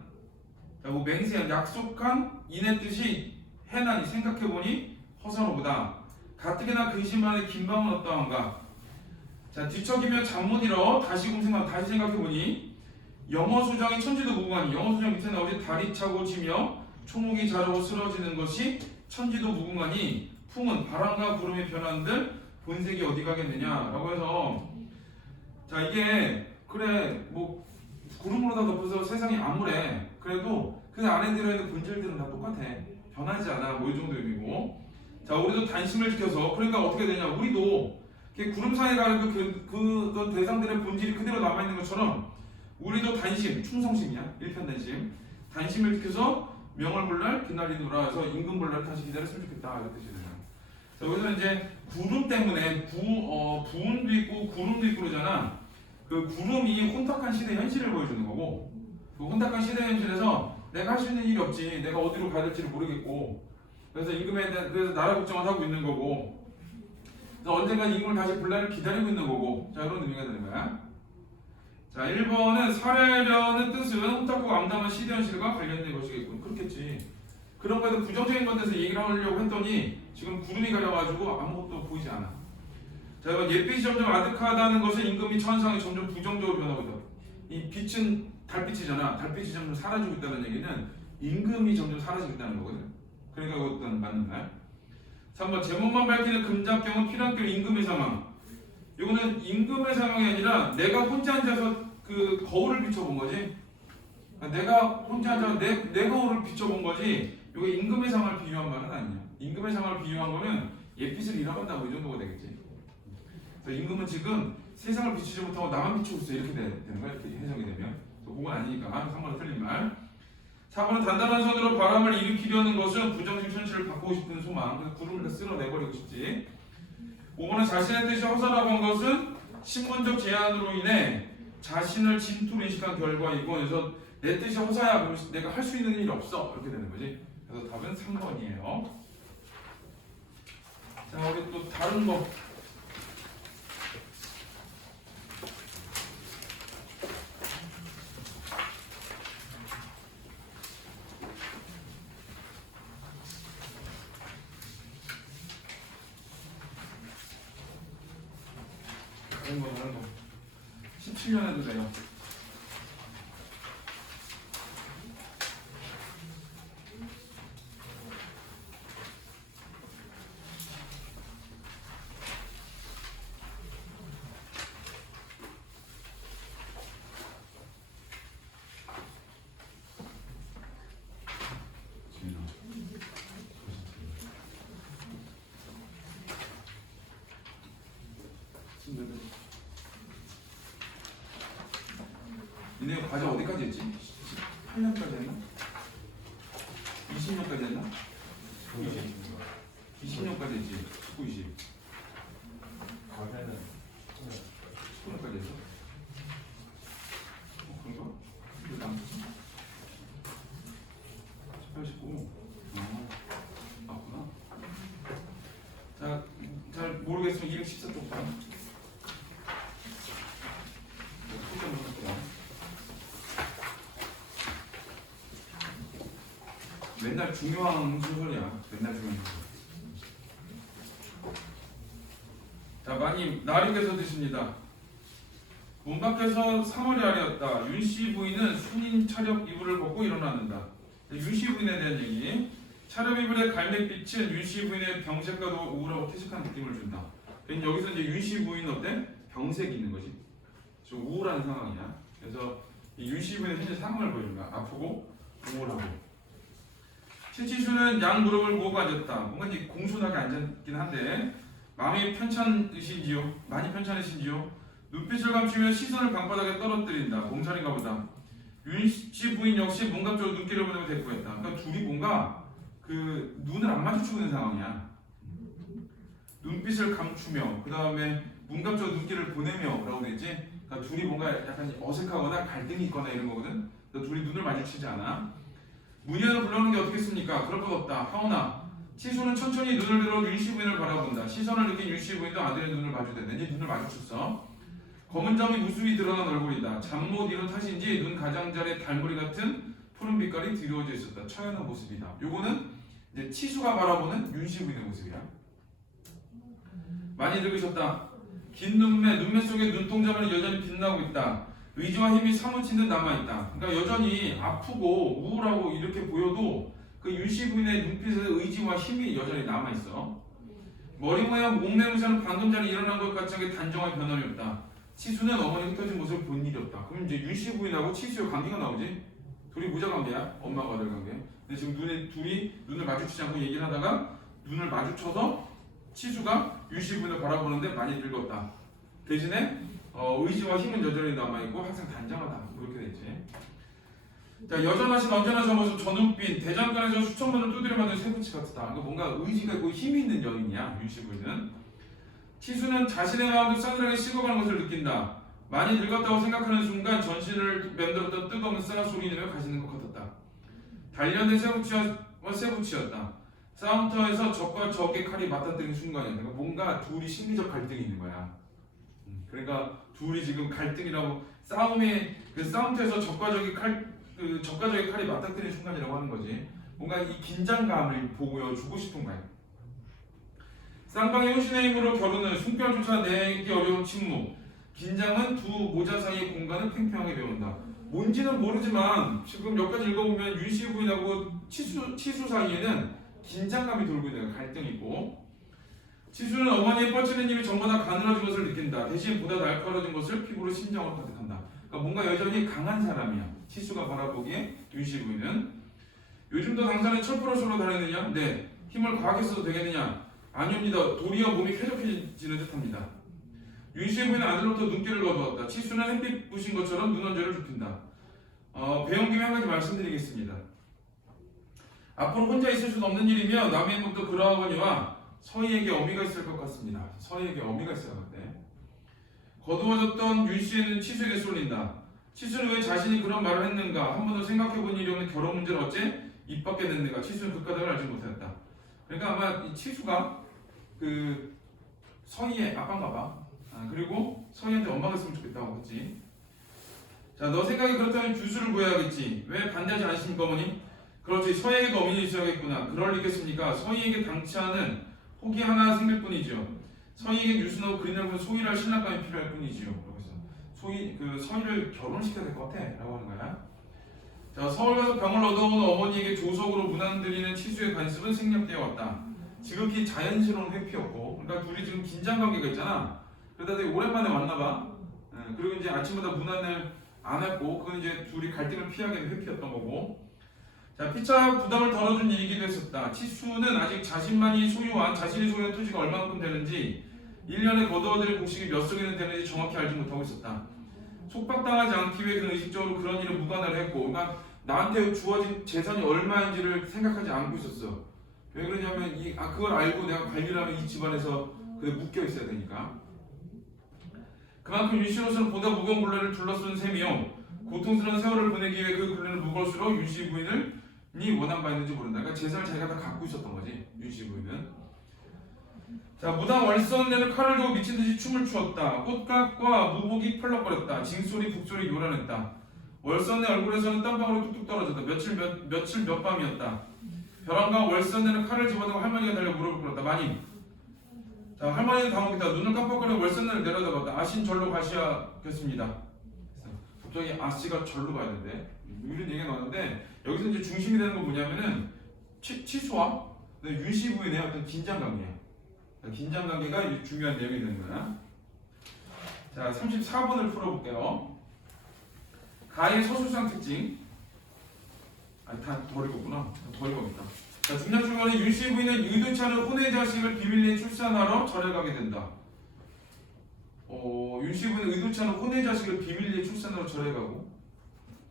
자, 뭐 맹세한, 약속한 이내 뜻이 해나니 생각해보니 허사로보다 가뜩이나 근심만의 긴 밤은 어떠한가. 자, 뒤척이며 잠 못 일어 다시 생각해보니 영어수장이 천지도 무궁하니 영어수장 밑에 나오지 달이 차고 지며 초목이 자라고 쓰러지는 것이 천지도 무궁하니 풍은 바람과 구름이 변한들 본색이 어디 가겠느냐라고 해서 자, 이게 그래 뭐 구름으로 다 덮어서 세상이 암울해. 그래도 그 안에 들어있는 본질들은 다 똑같아. 변하지 않아. 뭐 이 정도 의미고. 자, 우리도 단심을 지켜서 그러니까 어떻게 되냐. 우리도 구름사이에 가는 그 대상들의 본질이 그대로 남아있는 것처럼 우리도 단심, 충성심이야. 일편단심. 단심을 지켜서 명월볼날 기다리노라 해서 임금볼날 다시 기다렸으면 좋겠다. 이런 뜻이에요. 자, 여기서 이제 구름 때문에 부운도 있고 구름도 있고 그러잖아. 그 구름이 혼탁한 시대 현실을 보여주는 거고, 그 혼탁한 시대 현실에서 내가 할 수 있는 일이 없지. 내가 어디로 가야 될지를 모르겠고, 그래서 임금에 대한 그래서 나라 걱정을 하고 있는 거고, 그래서 언젠가 임금을 다시 불날을 기다리고 있는 거고, 자, 이런 의미가 되는 거야. 자, 1번은 사례라는 뜻은 혼탁하고 암담한 시대 현실과 관련된 것이겠군. 그렇겠지. 그런 거에도 부정적인 것에서 얘기를 하려고 했더니 지금 구름이 가려가지고 아무것도 보이지 않아. 자, 이번 옛빛이 점점 아득하다는 것은 임금이 천상이 점점 부정적으로 변하고 있다. 이 빛은 달빛이잖아. 달빛이 점점 사라지고 있다는 얘기는 임금이 점점 사라지고 있다는 거거든. 그러니까 그것은 맞는 말. 3번 제목만 밝히는 금작경은 필연경 임금의 상황. 이거는 임금의 상황이 아니라 내가 혼자 앉아서 그 거울을 비춰본 거지. 내가 혼자 앉아서 내 거울을 비춰본 거지. 이게 임금의 상황을 비유한 말은 아니야. 임금의 상황을 비유한 거는 옛빛을 잃어간다고 이 정도가 되겠지. 그래서 임금은 지금 세상을 비추지 못하고 나만 비추고 있어. 이렇게 되는 거야. 이렇게 해석이 되면. 그건 아니니까. 3번은 틀린 말. 4번은 단단한 손으로 바람을 일으키려는 것은 부정적 현실을 바꾸고 싶은 소망. 그래서 구름을 다 쓸어내버리고 싶지. 5번은 자신의 뜻이 허사라고 한 것은 신분적 제한으로 인해 자신을 진토로 인식한 결과이고, 그래서 내 뜻이 허사야. 그러면 내가 할 수 있는 일이 없어. 이렇게 되는 거지. 그래서 답은 3번이에요. 자, 우리 또 다른 거. 다른 거. 17년 해도 돼요. 니네 과제 어디까지 했지? 18년까지 했나? 20년까지 했나? 20년까지 했지. 19, 20. 과제는 19년까지 했어? 그런가? 그래도 안 했어? 18, 19. 맞구나. 자, 잘 모르겠으면 214쪽 맨날 중요한 소설이야. 맨날 중요한 소설. 자, 많이 나리께서 드십니다. 문 밖에서 3월의 아래였다. 윤씨 부인은 순인 차렵 이불을 벗고 일어나는다. 윤씨 부인에 대한 얘기. 차렵 이불의 갈매빛은 윤씨 부인의 병색과도 우울하고 퇴색한 느낌을 준다. 여기서 이제 윤씨 부인은 어때? 병색이 있는 거지. 좀 우울한 상황이야. 그래서 이 윤씨 부인의 현재 상황을 보여준 거야. 아프고 우울하고. 최치수는 양 무릎을 모으고 앉았다. 뭔가 이제 공손하게 앉았긴 한데 마음이 편찮으신지요? 많이 편찮으신지요? 눈빛을 감추며 시선을 방바닥에 떨어뜨린다. 몸살인가 보다. 윤씨 부인 역시 뭔가 좀 눈길을 보내고 대꾸했다. 그러니까 둘이 뭔가 그 눈을 안 마주치고 있는 상황이야. 눈빛을 감추며 그 다음에 문갑적으로 눈길을 보내며 라고 되지. 그러니까 둘이 뭔가 약간 어색하거나 갈등이 있거나 이런 거거든. 그러니까 둘이 눈을 마주치지 않아. 문희연을 불러오는 게 어떻겠습니까? 그럴 것 없다. 하오나 치수는 천천히 눈을 들어 윤씨 부인을 바라본다. 시선을 느낀 윤씨 부인도 아들의 눈을 마주대는데 이제 눈을 마주쳤어. 검은 점이 무수히 드러난 얼굴이다. 잠 못 이룬 탓인지 눈 가장자리 달머리 같은 푸른 빛깔이 드리워져 있었다. 처연한 모습이다. 요거는 이제 치수가 바라보는 윤씨 부인의 모습이야. 많이 늙으셨다. 긴 눈매 속에 눈동자는 여전히 빛나고 있다. 의지와 힘이 사무친 듯 남아있다. 그러니까 여전히 아프고 우울하고 이렇게 보여도 그 윤씨 부인의 눈빛에 의지와 힘이 여전히 남아있어. 머리 모양 목매무새는 방금 전에 일어난 것 같지 않게 단정한 변함이 없다. 치수는 어머니 흩어진 모습을 본 일이 없다. 그럼 이제 윤씨 부인하고 치수의 관계가 나오지. 둘이 모자 관계야. 엄마와 아들 관계. 근데 지금 둘이 눈을 마주치지 않고 얘기를 하다가 눈을 마주쳐서 치수가 윤씨 부인을 바라보는데 많이 늙었다. 대신에 의지와 힘은 여전히 남아있고 항상 단정하다. 그렇게 되지. 자, 여전하신 언제나 저 모습 전운빈 대장간에서 수천 번을 두드려 맞은 쇠붙이 같다. 그러니까 뭔가 의지가 있고 힘이 있는 여인이야. 윤씨 부인은. 치수는 자신의 마음도 싸늘하게 식어가는 것을 느낀다. 많이 늙었다고 생각하는 순간 전신을 맴돌았던 뜨거운 쌀 소리 내며 가시는 것 같았다. 단련된 쇠붙이였다. 싸움터에서 적과 적의 칼이 맞닥뜨린 순간이야. 그러니까 뭔가 둘이 심리적 갈등이 있는 거야. 그러니까 둘이 지금 갈등이라고 싸움의 그 싸움터에서 적과 적의 칼이 맞닥뜨린 순간이라고 하는 거지. 뭔가 이 긴장감을 보여주고 싶은 거야. 쌍방의 효신의 힘으로 겨루는 숨결조차 내기 어려운 침묵. 긴장은 두 모자 사이의 공간을 팽팽하게 메운다. 뭔지는 모르지만 지금 여기까지 읽어보면 윤씨 부인하고 치수 사이에는 긴장감이 돌고 있는 갈등이 있고, 치수는 어머니의 뻗치는 힘이 전보다 가늘어진 것을 느낀다. 대신 보다 날카로워진 것을 피부로 심장으로 가득한다. 그러니까 뭔가 여전히 강한 사람이야. 치수가 바라보기에 윤씨 부인은. 요즘도 당사는 철부러스로 다니느냐? 네. 힘을 과하게 써도 되겠느냐? 아닙니다. 도리어 몸이 쾌적해지는 듯합니다. 윤씨 부인은 아들로부터 눈길을 거두었다. 치수는 햇빛 부신 것처럼 눈원절을 좁힌다. 배운 김에 한 가지 말씀드리겠습니다. 앞으로 혼자 있을 수는 없는 일이며 남의 행복도 그러하거니와 서희에게 어미가 있을 것 같습니다. 서희에게 어미가 있어야 하는데 거두어졌던 윤씨는 치수에게 쏠린다. 치수는 왜 자신이 그런 말을 했는가? 한 번도 생각해본 일이 없는 결혼 문제를 어째 입 밖에 냈는가? 치수는 그 까닭을 알지 못했다. 그러니까 아마 이 치수가 그 서희의 아빠인가 봐. 그리고 서희한테 엄마가 있으면 좋겠다고 했지. 자, 너 생각이 그렇다면 규수를 구해야겠지. 왜 반대하지 않으십니까, 어머니? 그렇지, 서희에게도 어머니 있어야겠구나. 그럴 리겠습니까? 서희에게 당치 않은 혹이 하나 생길 뿐이죠. 서희에게 유순하고 그린을 보는 소희랄 신랑감이 필요할 뿐이지요. 그래서 서희를 결혼시켜야 될 것 같아 라고 하는 거야. 자, 서울 가서 병을 얻어온 어머니에게 조석으로 문안드리는 치수의 관습은 생략되어 왔다. 지극히 자연스러운 회피였고, 그러니까 둘이 지금 긴장관계가 있잖아. 그러다 되게 오랜만에 왔나봐. 그리고 이제 아침마다 문안을 안 했고, 그건 이제 둘이 갈등을 피하기 위한 회피였던 거고. 자, 피차 부담을 덜어준 일이기도 했었다. 치수는 아직 자신이 소유한 토지가 얼마만큼 되는지 1년에 거두어들일 곡식이 몇 석이나 되는지 정확히 알지 못하고 있었다. 속박당하지 않기 위해 그는 의식적으로 그런 일을 무관하려 했고, 그러니까 나한테 주어진 재산이 얼마인지를 생각하지 않고 있었어. 왜 그러냐면 그걸 알고 내가 관리를 하면 이 집안에서 그게 묶여 있어야 되니까. 그만큼 윤씨로서는 보다 무거운 굴레를 둘러쓴 셈이요, 고통스러운 세월을 보내기 위해 그 굴레는 무거울수록 윤씨 부인이 원한 바 있는지 모른다. 그러니까 재산을 자기가 다 갖고 있었던 거지, 윤씨 부인은. 자, 무당 월선내는 칼을 두고 미친듯이 춤을 추었다. 꽃각과 무복이 펄럭거렸다. 징소리 북소리 요란했다. 월선내 얼굴에서는 땀방울이 뚝뚝 떨어졌다. 며칠 몇 밤이었다. 벼랑과 월선내는 칼을 집어들고 할머니가 달려 무릎을 꿇었다. 마님. 자, 할머니는 당혹했다. 눈을 깜빡거리고 월선내를 내려다봤다. 아신 절로 가셔야겠습니다. 갑자기 아씨가 절로 가야 되는데 이런 얘기가 나왔는데 여기서 이제 중심이 되는 건 뭐냐면은 치수와 윤씨 부인의 어떤 긴장 관계예요. 긴장 관계가 이제 중요한 내용이 되는 거야. 자, 34번을 풀어볼게요. 가의 서술상 특징. 다 버리고구나. 더 읽어보겠다. 자, 중량 출간의 윤씨 부인은 의도치 않은 혼의 자식을 비밀리에 출산하러 절에 가게 된다. 윤씨 부인은 의도치 않은 혼의 자식을 비밀리에 출산하러 절에 가고,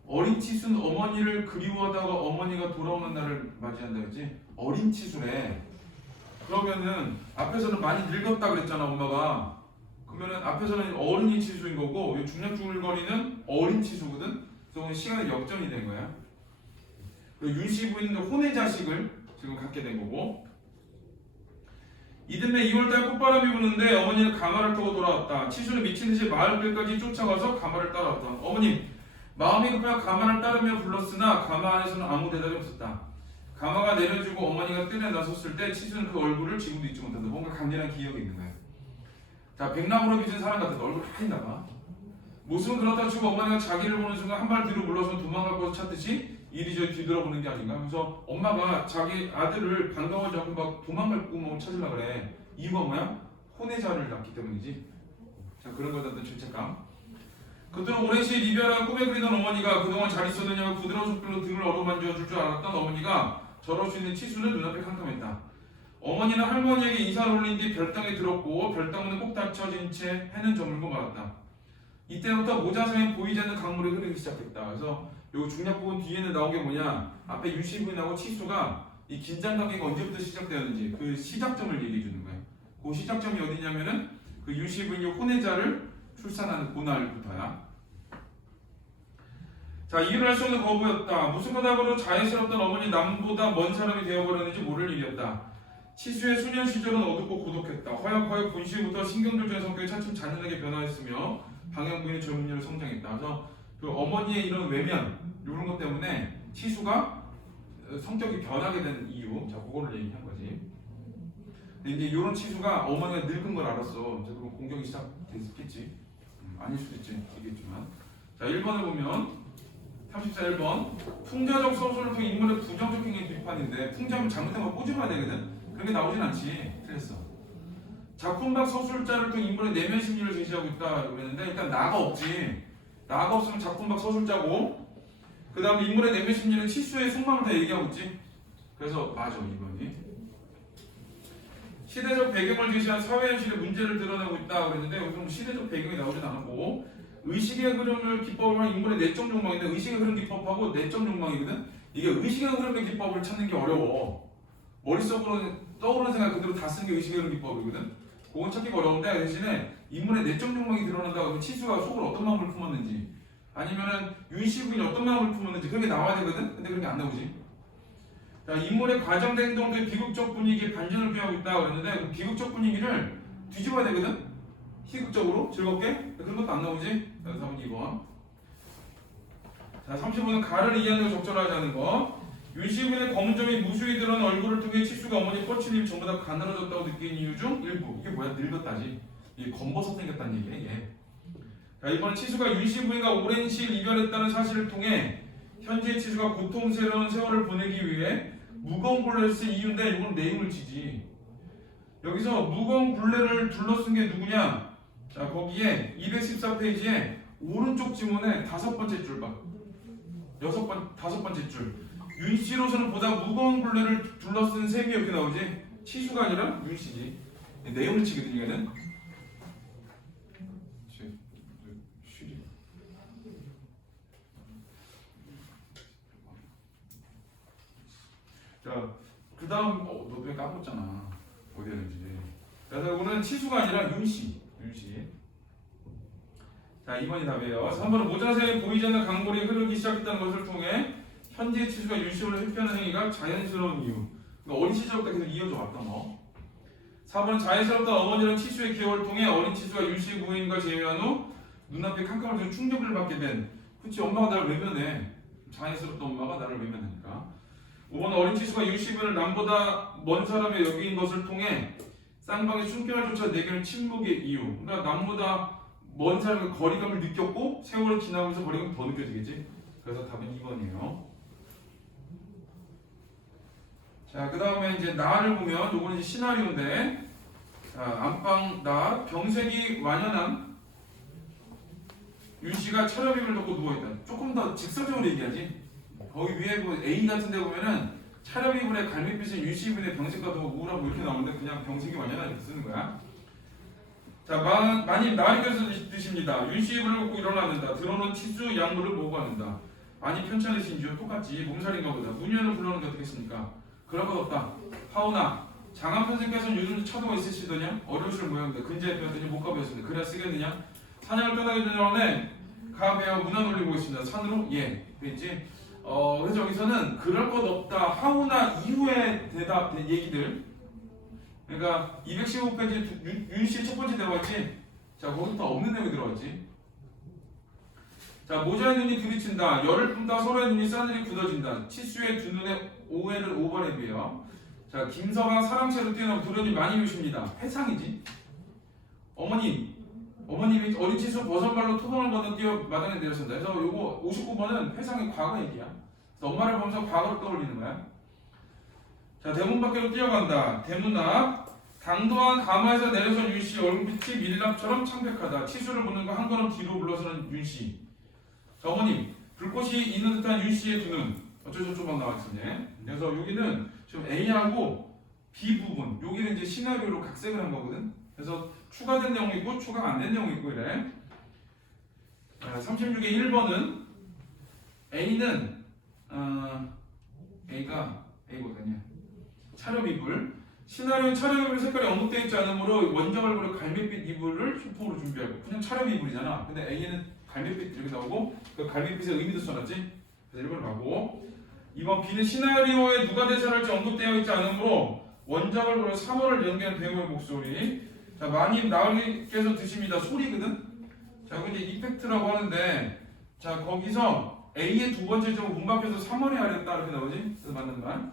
어린 치수는 어머니를 그리워하다가 어머니가 돌아오는 날을 맞이한다 그랬지? 어린 치수래. 그러면은 앞에서는 많이 늙었다 그랬잖아 엄마가. 그러면은 앞에서는 어린이 치수인 거고 이 중략중을거리는 어린 치수거든. 그래서 시간의 역전이 된 거야. 윤씨 부인도 혼의 자식을 지금 갖게 된 거고, 이듬해 2월달 꽃바람이 부는데 어머니는 가마를 타고 돌아왔다. 치수는 미친듯이 마을길까지 쫓아가서 가마를 따라왔다. 어머님, 마음이 급하여 가마를 따르며 불렀으나 가마 안에서는 아무 대답이 없었다. 가마가 내려지고 어머니가 뜰에 나섰을 때 치수는 그 얼굴을 지금도 잊지 못한다. 뭔가 강렬한 기억이 있는 거야. 자, 백나무로 빚은 사람 같은 얼굴 하얀다 봐. 모습은 그렇다 치고 어머니가 자기를 보는 순간 한 발 뒤로 물러서 도망갈 것을 찾듯이 이리저리 뒤돌아보는 게 아닌가. 그래서 엄마가 자기 아들을 반가워하지 않고 막 도망갈 구멍을 찾으려고 그래. 이유가 뭐야? 혼외자를 낳기 때문이지. 자, 그런 거에 대한 죄책감. 그토록 오랜 시일 이별한 꿈에 그리던 어머니가 그동안 잘 있었느냐고 부드러운 손길로 등을 어루만져 줄 줄 알았던 어머니가 저럴 수 있는 치수는 눈앞에 캄캄했다. 어머니는 할머니에게 인사를 올린 뒤 별당에 들었고 별당문은 꼭 닫혀진 채 해는 저물고 말았다. 이때부터 모자성에 보이지 않는 강물이 흐르기 시작했다. 그래서 요 중략 부분 뒤에는 나온 게 뭐냐? 앞에 윤씨 부인하고 치수가 이 긴장 관계가 언제부터 시작되었는지 그 시작점을 얘기해 주는 거예요. 그 시작점이 어디냐면은 그 윤씨 부인이 혼외자를 출산하는 그날부터야. 자, 이해를 할 수 없는 거부였다. 무슨 까닭으로 자애스럽던 어머니 남보다 먼 사람이 되어버렸는지 모를 일이었다. 치수의 소년 시절은 어둡고 고독했다. 허약허약 본시부터 신경절제의 성격이 차츰 잔인하게 변화했으며 방향 부인의 젊은이로 성장했다. 그래서 그 어머니의 이런 외면 이런 것 때문에 치수가 성격이 변하게 된 이유, 자 그거를 얘기한 거지. 근데 이제 이런 치수가 어머니가 늙은 걸 알았어. 이제 그럼 공격이 시작됐겠지. 아닐 수도 있겠지만. 자, 1번을 보면 34번 풍자적 서술을 통해 인물의 부정적 행위 비판인데 풍자면 잘못된 거 꼬집어야 되거든. 그런 게 나오진 않지. 틀렸어. 작품박 서술자를 통해 인물의 내면 심리를 제시하고 있다 그랬는데 일단 나가 없지. 나가 없으면 작품박 서술자고 그 다음에 인물의 내면 심리는 치수의 속마음을 다 얘기하고 있지. 그래서 맞아 2번이. 시대적 배경을 제시한 사회현실의 문제를 드러내고 있다 그랬는데 여기서 시대적 배경이 나오진 않았고 의식의 흐름을 기법을 한 인물의 내적 욕망인데 의식의 흐름 기법하고 내적 욕망이거든. 이게 의식의 흐름의 기법을 찾는 게 어려워. 머릿속으로 떠오르는 생각 그대로 다 쓰는 게 의식의 흐름 기법이거든. 그건 찾기가 어려운데 대신에 인물의 내적 욕망이 드러난다 그러면 치수가 속으로 어떤 마음을 품었는지 아니면은 윤씨 부인이 어떤 마음을 품었는지 그런 게 나와야 되거든. 근데 그런 게 안 나오지. 자, 인물의 과정된 행동들의 비극적 분위기에 반전을 표하고 있다 그랬는데 그 비극적 분위기를 뒤집어야 되거든. 희극적으로 즐겁게 그런 것도 안 나오지. 그래서 2번. 자, 30번은 가를 이해하는 거 적절하지 않은 거. 윤씨 부인의 검은 점이 무수히 드러난 얼굴을 통해 치수가 어머니 뻗친 입이 전부 다 가늘어졌다고 느낀 이유 중 일부. 이게 뭐야? 늙었다지. 이게 검버섯 생겼다는 얘기야 이게. 자, 이번엔 치수가 윤씨 부인과 오랜 시일 이별했다는 사실을 통해 현재 치수가 고통스러운 세월을 보내기 위해 무거운 굴레를 쓴 이유인데 이건 내용을 치지. 여기서 무거운 굴레를 둘러쓴 게 누구냐? 자, 거기에 214페이지에 오른쪽 지문에 5번째 줄 봐. 5번째 줄. 윤씨로서는 보다 무거운 굴레를 둘러쓴 셈이 이렇게 나오지. 치수가 아니라 윤씨지. 내용을 치거든 이거는. 자, 그 다음 너 왜 까먹었잖아. 어디 하는지. 그래서 이거는 치수가 아니라 윤씨. 자, 2번이 답이에요. 3번은 모자세에 보이지 않는 강물이 흐르기 시작했다는 것을 통해 현재 치수가 윤씨를 회피하는 행위가 자연스러운 이유. 그러니까 어린 시절부터 계속 이어져 왔던 거. 4번 자연스럽던 어머니는 치수의 기억을 통해 어린 치수가 윤씨 부인과 재회한 후 눈앞에 캄캄한 충격을 받게 된. 그치, 엄마가 나를 외면해. 자연스럽던 엄마가 나를 외면하니까. 5번 어린 치수가 윤씨분을 남보다 먼 사람의 여기인 것을 통해 쌍방의 숨결조차 내게는 침묵의 이유. 그러니까 남보다 먼 사람의 거리감을 느꼈고 세월이 지나면서 거리감이 더 느껴지겠지. 그래서 답은 2번이에요. 자, 그 다음에 이제 나를 보면 요거는 이제 시나리오인데, 자, 안방 나 병색이 완연한 윤씨가 차려입을 덮고 누워있다. 조금 더 직설적으로 얘기하지. 거기 위에 뭐 A 같은 데 보면은 차려입을의 갈매빛은 윤씨분의 병색과 더 우울하고 이렇게 나오는데 그냥 병색이 완연한 이렇게 쓰는 거야. 자, 마님 나리께서 드십니다. 윤씨분을 걷고 일어나는다. 들어오는 치수 약물을 보고하는다. 많이 편찮으신지요? 똑같지. 몸살인가 보다. 문현을 불러는 게 어떻겠습니까? 그럴 것 없다. 하오나 장한 선생께서는 요즘 차도가 있으시더냐? 어려우실 모양인데 근자에 배웠더니 못 가보였습니다. 그래야 쓰겠느냐? 사냥을 떠나기 전에 가베어 문안 올리고 있습니다. 산으로? 예. 그랬지? 그래서 여기서는 그럴 것 없다. 하오나 이후의 대답 얘기들. 그러니까 215페이지 윤씨 첫 번째 들어갔지? 자, 거기부터 없는 내용이 들어갔지. 자, 모자의 눈이 부딪힌다. 열을 뿜다. 서로의 눈이 싸늘히 굳어진다. 치수의 두 눈의 오해를 오버에 비해요. 자, 김서방 사랑채로 뛰어나고 도련이 많이 오십니다. 해상이지. 어머님이 어린 치수 버선발로 토동을 건너 뛰어 마당에 내렸습니다. 그래서 요거 59번은 회상의 과거 얘기야. 그래서 엄마를 보면서 과거를 떠올리는 거야. 자, 대문 밖으로 뛰어간다. 대문 앞 당도한 가마에서 내려선 윤씨 얼굴빛이 밀랍처럼 창백하다. 치수를 보는 거 한 걸음 뒤로 물러서는 윤씨. 자, 어머님 불꽃이 있는 듯한 윤씨의 두 눈. 어쩌저쩌 막 나왔습니다. 그래서 여기는 지금 A하고 B 부분 여기는 이제 시나리오로 각색을 한 거거든. 그래서 추가된 내용이 있고 추가가 안 된 내용이 있고 이래. 36의 1번은 A는 A거든요. 차렵이불. 시나리오에 차렵이불 색깔이 언급되어 있지 않으므로 원작 얼굴에 갈매빛 이불을 소품으로 준비하고 그냥 차렵이불이잖아. 근데 A는 갈매빛 이렇게 나오고 그 갈매빛의 의미도 써놨지. 그래서 1번을 가고 2번 B는 시나리오에 누가 대사할지 언급되어 있지 않으므로 원작 얼굴에 3월을 연기한 배우의 목소리. 자, 마님 나으리께서 드십니다. 소리거든. 자, 이제 이펙트라고 하는데, 자, 거기서 A의 두 번째 점을 문밖에서 3월에 하렸다 이렇게 나오지. 그래서 맞는 말.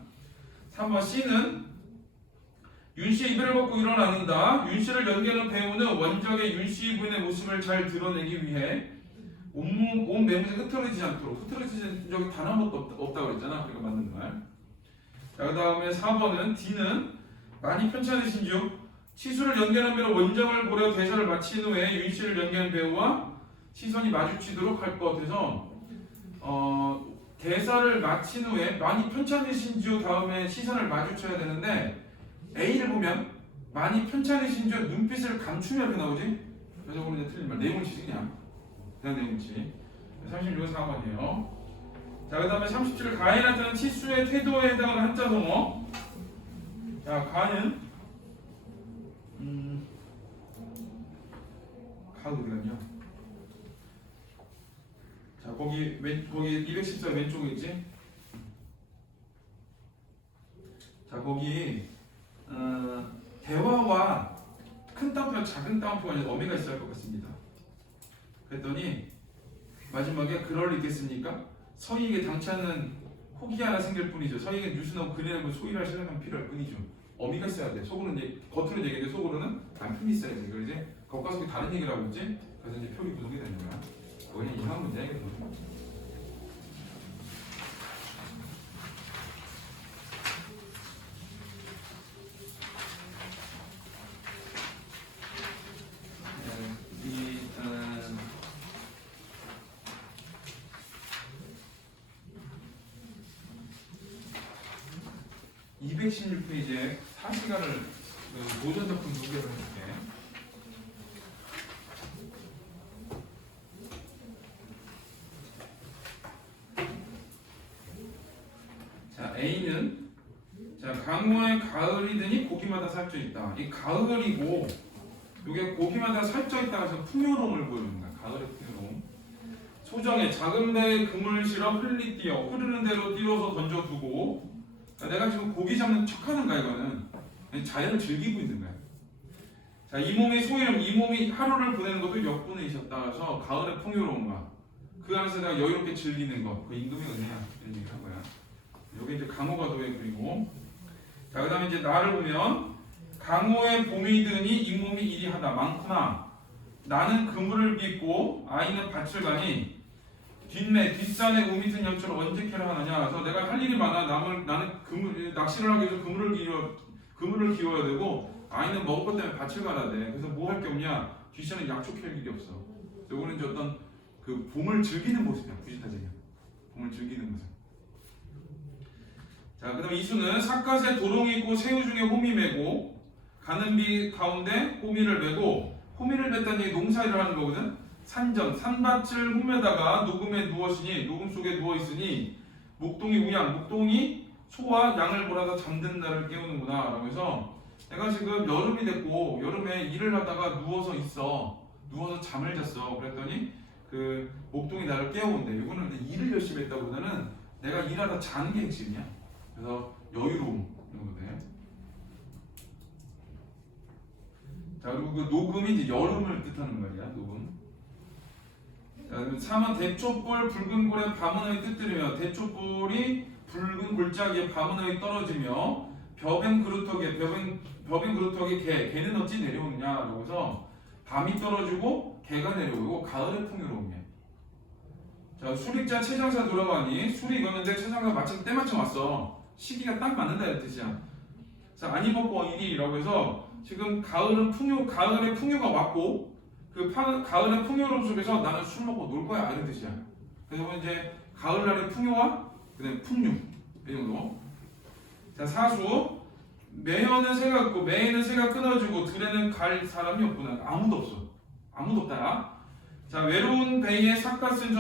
3번 C는 윤씨의 이별을 걷고 일어나는다. 윤씨를 연기하는 배우는 원작의 윤씨 부인의 모습을 잘 드러내기 위해 온 매무새 흐트러지지 않도록, 흐트러지는 적이 단 한 번도 없다고 그랬잖아. 그러니까 맞는 말. 자, 그 다음에 4번은 D는 많이 편찮으신즉 치수를 연기하는 배로 원작을 고려 대사를 마친 후에 윤씨를 연기하는 배우와 시선이 마주치도록 할 것 같아서 대사를 마친 후에 많이 편찮으신즉 다음에 시선을 마주쳐야 되는데 A를 보면 많이 편찮으신즉 눈빛을 감추면 이렇게 나오지. 그래서 오늘 이제 틀린 말 내용을 치지 그냥 내용을 치. 36은 4번이에요. 자, 그 다음에 37 가에 나타난 치수의 태도에 해당하는 한자 성어. 자, 가는 가 어디 갔냐? 자, 거기 214 왼쪽에 있지? 자, 거기 대화와 큰 따옴표와 작은 따옴표가 아니라 어미가 있어야 할 것 같습니다. 그랬더니 마지막에 그럴 리 있겠습니까? 서희에게 당치 않은 혹이 하나 생길 뿐이죠. 서희에게 뉴스나고 그리고 소일할 시간만 필요할 뿐이죠. 어미가 있어야 돼. 속으로는 겉으로 얘기해도 속으로는 남편이 있어야지. 그러지? 겉과 속이 다른 얘기를 하고 있지? 그래서 이제 표기 부족이 되는 거야. 그건 이상한 문제야. 이 216페이지에 4시간을 도전 작품 2개를 해줄게. 자, A는 자, 강모의 가을이 드니 고기마다 살쪄 있다. 이 가을이고 이게 고기마다 살쪄 있다 해서 풍요로움을 보여주는 거야. 가을의 풍요로움. 소정의 작은 배에 금을 실어 흘리 띄어 흐르는 대로 띄워서 던져두고 내가 지금 고기 잡는 척하는 거야. 이거는 자연을 즐기고 있는 거야. 자, 이 몸이 소유름, 이 몸이 하루를 보내는 것도 역분이셨다 해서 가을의 풍요로움과 그 안에서 내가 여유롭게 즐기는 것, 그 임금이 은혜야 이런 얘기를 한 거야. 여기 이제 강호가 도의 글이고. 자, 그 다음에 이제 나를 보면 강호의 봄이 드니 이 몸이 일이 하다 많구나. 나는 그물을 빚고 아이는 밭을 가니 뒷산에 우미 든 양처럼 언제 캐라 하느냐. 그래서 내가 할 일이 많아. 나는 낚시를 하기 위해서 그물을 기워야 되고 아이는 먹을 것 때문에 밭을 가야 돼. 그래서 뭐 할 게 없냐. 뒷산에 약초 캘 일이 없어. 이거는 이제 어떤 그 봄을 즐기는 모습이야. 구시타적이야. 봄을 즐기는 모습. 자, 그 다음에 이수는 삿갓에 도롱이 있고 새우 중에 호미 메고 가는 비 가운데 호미를 메고. 호미를 뱉다는 얘기 농사일을 하는 거거든. 산밭을 홈에다가 녹음에 누웠으니 녹음 속에 누워있으니 목동이 우양, 목동이 소와 양을 몰아서 잠든 나를 깨우는구나 라고 해서 내가 지금 여름이 됐고 여름에 일을 하다가 누워서 잠을 잤어. 그랬더니 그 목동이 나를 깨우는데 이거는 일을 열심히 했다보다는 내가 일하다 자는 게 핵심이야. 그래서 여유로움 이런 거네. 자, 그리고 그 녹음이 이제 여름을 뜻하는 말이야. 녹음. 자, 3은 대촛불 붉은 골에 밤은의 뜨뜨리며 대촛불이 붉은 골짜기에 밤은의 떨어지며 벼뱅 그루터기에 개는 어찌 내려오느냐라고 해서 밤이 떨어지고 개가 내려오고 가을의 풍요로움이야. 자, 수릭자 최장사 돌아가니 술이 익었는데 최장사 마침 때마침 왔어. 시기가 딱 맞는다 이 뜻이야. 자, 아니 먹고 이리라고 해서 지금 가을의 풍요가 왔고 그 가을의 풍요로움 속에서 나는 술 먹고 놀 거야 이런 뜻이야. 그래서 이제 가을날의 풍요와 그다음에 풍류 이 정도. 자, 사수 매연은 새가 있고 매에는 새가 끊어지고 들에는 갈 사람이 없구나. 아무도 없어. 아무도 없다. 자, 외로운 베이에 삿갓을 진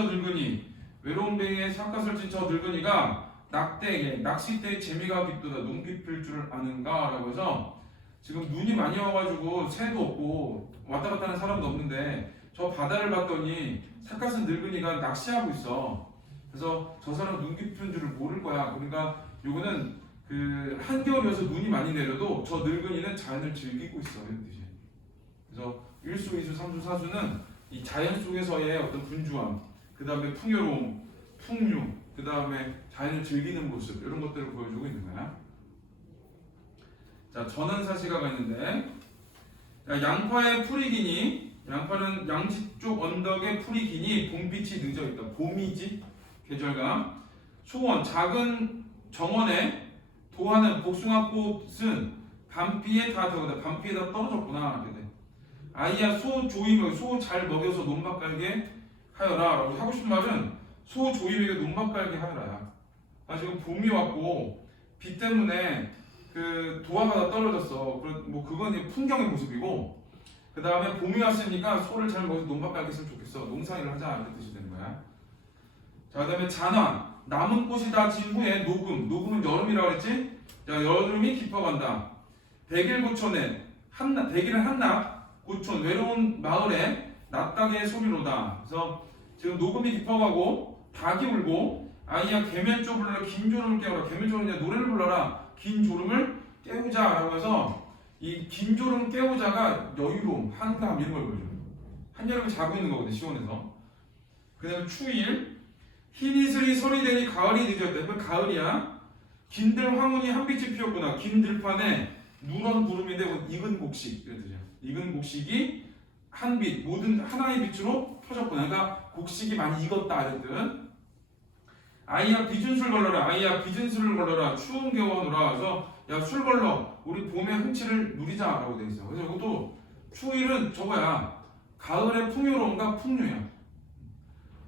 저 늙은이가 낚싯대에 재미가 깃도다 눈 깊을 줄 아는가 라고 해서 지금 눈이 많이 와가지고 새도 없고 왔다 갔다 하는 사람도 없는데 저 바다를 봤더니 삿갓은 늙은이가 낚시하고 있어. 그래서 저 사람 눈 깊은 줄을 모를 거야. 그러니까 요거는 그 한겨울이어서 눈이 많이 내려도 저 늙은이는 자연을 즐기고 있어 이런 뜻이에요. 그래서 1수, 2수, 3수, 4수는 이 자연 속에서의 어떤 분주함, 그 다음에 풍요로움, 풍류, 그 다음에 자연을 즐기는 모습 이런 것들을 보여주고 있는 거야. 자, 전원사시가가 있는데 양파에 풀이 기니 양파는 양지 쪽 언덕에 풀이 기니 봄빛이 늦어있다. 봄이지 계절감. 소원 작은 정원에 도하는 복숭아꽃은 밤비에 다 떨어졌구나. 아이야 소 잘 먹여서 논밭 갈게 하여라 라고 하고 싶은 말은 소 조임에게 논밭 갈게 하여라야. 지금 봄이 왔고 비 때문에 그 도화가 다 떨어졌어. 뭐 그건 이제 풍경의 모습이고 그 다음에 봄이 왔으니까 소를 잘 먹여서 논밭 갈게 했으면 좋겠어. 농사일을 하자 이런 뜻이 되는 거야. 자, 그 다음에 잔환 남은 꽃이 다 진 후에 녹음은 여름이라고 그랬지? 자, 여름이 깊어간다. 백일고촌에 백일은 한낮 고촌 외로운 마을에 낮닭의 소리로다. 그래서 지금 녹음이 깊어가고 닭이 울고 아이야 개면조 불러라 긴 졸음을 깨워라. 개면조는 이제 노래를 불러라 긴 졸음을 깨우자라고 해서 이 긴 졸음 깨우자가 여유로움, 한가함 이런 걸 보여줘요. 한여름에 자고 있는 거거든 시원해서. 그 다음에 추일 흰 이슬이 서리되니 가을이 늦었다. 이건 가을이야. 긴들 황혼이 한빛이 피었구나. 긴 들판에 누런 구름인데 익은 곡식 이런 뜻이야. 익은 곡식이 한빛 모든 하나의 빛으로 펴졌구나. 그러니까 곡식이 많이 익었다 이런 뜻. 아이야 빚은 술 걸러라. 아이야 빚은 술을 걸러라. 추운 겨워하노라. 그래서 야 술 걸러. 우리 봄의 흥취를 누리자라고 돼 있어. 그래서 이것도 추일은 저거야. 가을의 풍요로움과 풍류야.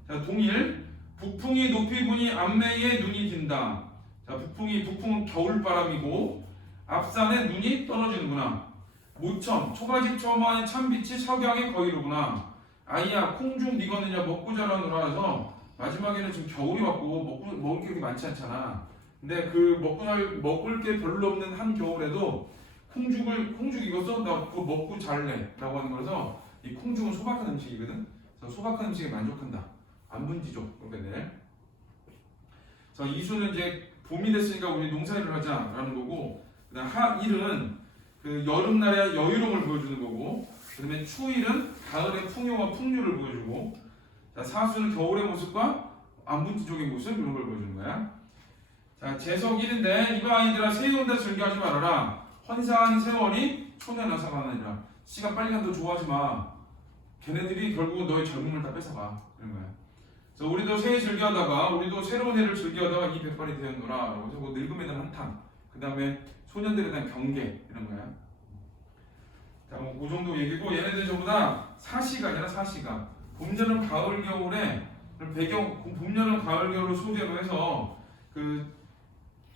자, 동일 북풍이 높이 부니 암매에 눈이 든다. 자, 북풍은 겨울바람이고 앞산에 눈이 떨어지는구나. 모천 초가집 처마의 찬빛이 석양에 거이르구나. 아이야 콩죽 니거느냐 먹고 자라느라 해서 마지막에는 지금 겨울이 왔고 먹을 게 그렇게 많지 않잖아. 근데 그 먹을 게 별로 없는 한 겨울에도 콩죽 익었어? 나 그거 먹고 잘래 라고 하는 거라서 이 콩죽은 소박한 음식이거든. 그래서 소박한 음식에 만족한다. 안분지족 그렇게 돼. 그래서 이수는 이제 봄이 됐으니까 우리 농사일을 하자라는 거고, 그다음 하일은 그 여름날의 여유로움을 보여주는 거고, 그다음에 추일은 가을의 풍요와 풍류를 보여주고, 자, 사수는 겨울의 모습과 안분지족의 모습 이런 걸 보여주는 거야. 자, 재석 1인데 이봐 아이들아 세운다 즐겨하지 말아라. 헌사한 세월이 초년화사 가느니라. 시간 빨리 간다 좋아하지 마. 걔네들이 결국은 너의 젊음을 다 뺏어가. 그런 거야. 그래서 우리도 새해 즐겨하다가 우리도 새로운 해를 즐겨하다가 이 백발이 되었노라. 라고 해서 그 늙음에 대한 한탄. 그 다음에 소년들에 대한 경계 이런 거야. 자, 뭐 그 정도 얘기고 얘네들 전부 다 사시가 아니라 사시가. 봄, 여름, 가을, 겨울에 배경 봄, 여름, 가을, 겨울을 소재로 해서 그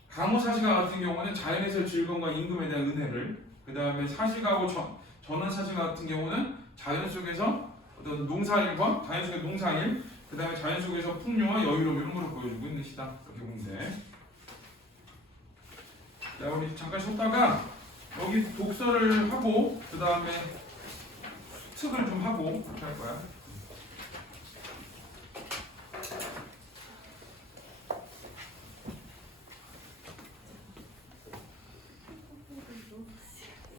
강호 사시가 같은 경우는 자연에서의 즐거움과 임금에 대한 은혜를, 그 다음에 사시가하고 전원 사시가 같은 경우는 자연 속에서 어떤 농사일과 자연 속의 농사일, 그 다음에 자연 속에서 풍요와 여유로움 이런 걸 보여주고 있는 시다. 이렇게 보면 돼. 자, 우리 잠깐 쉬었다가 여기 독서를 하고 그 다음에 수특을 좀 하고 그렇게 할 거야.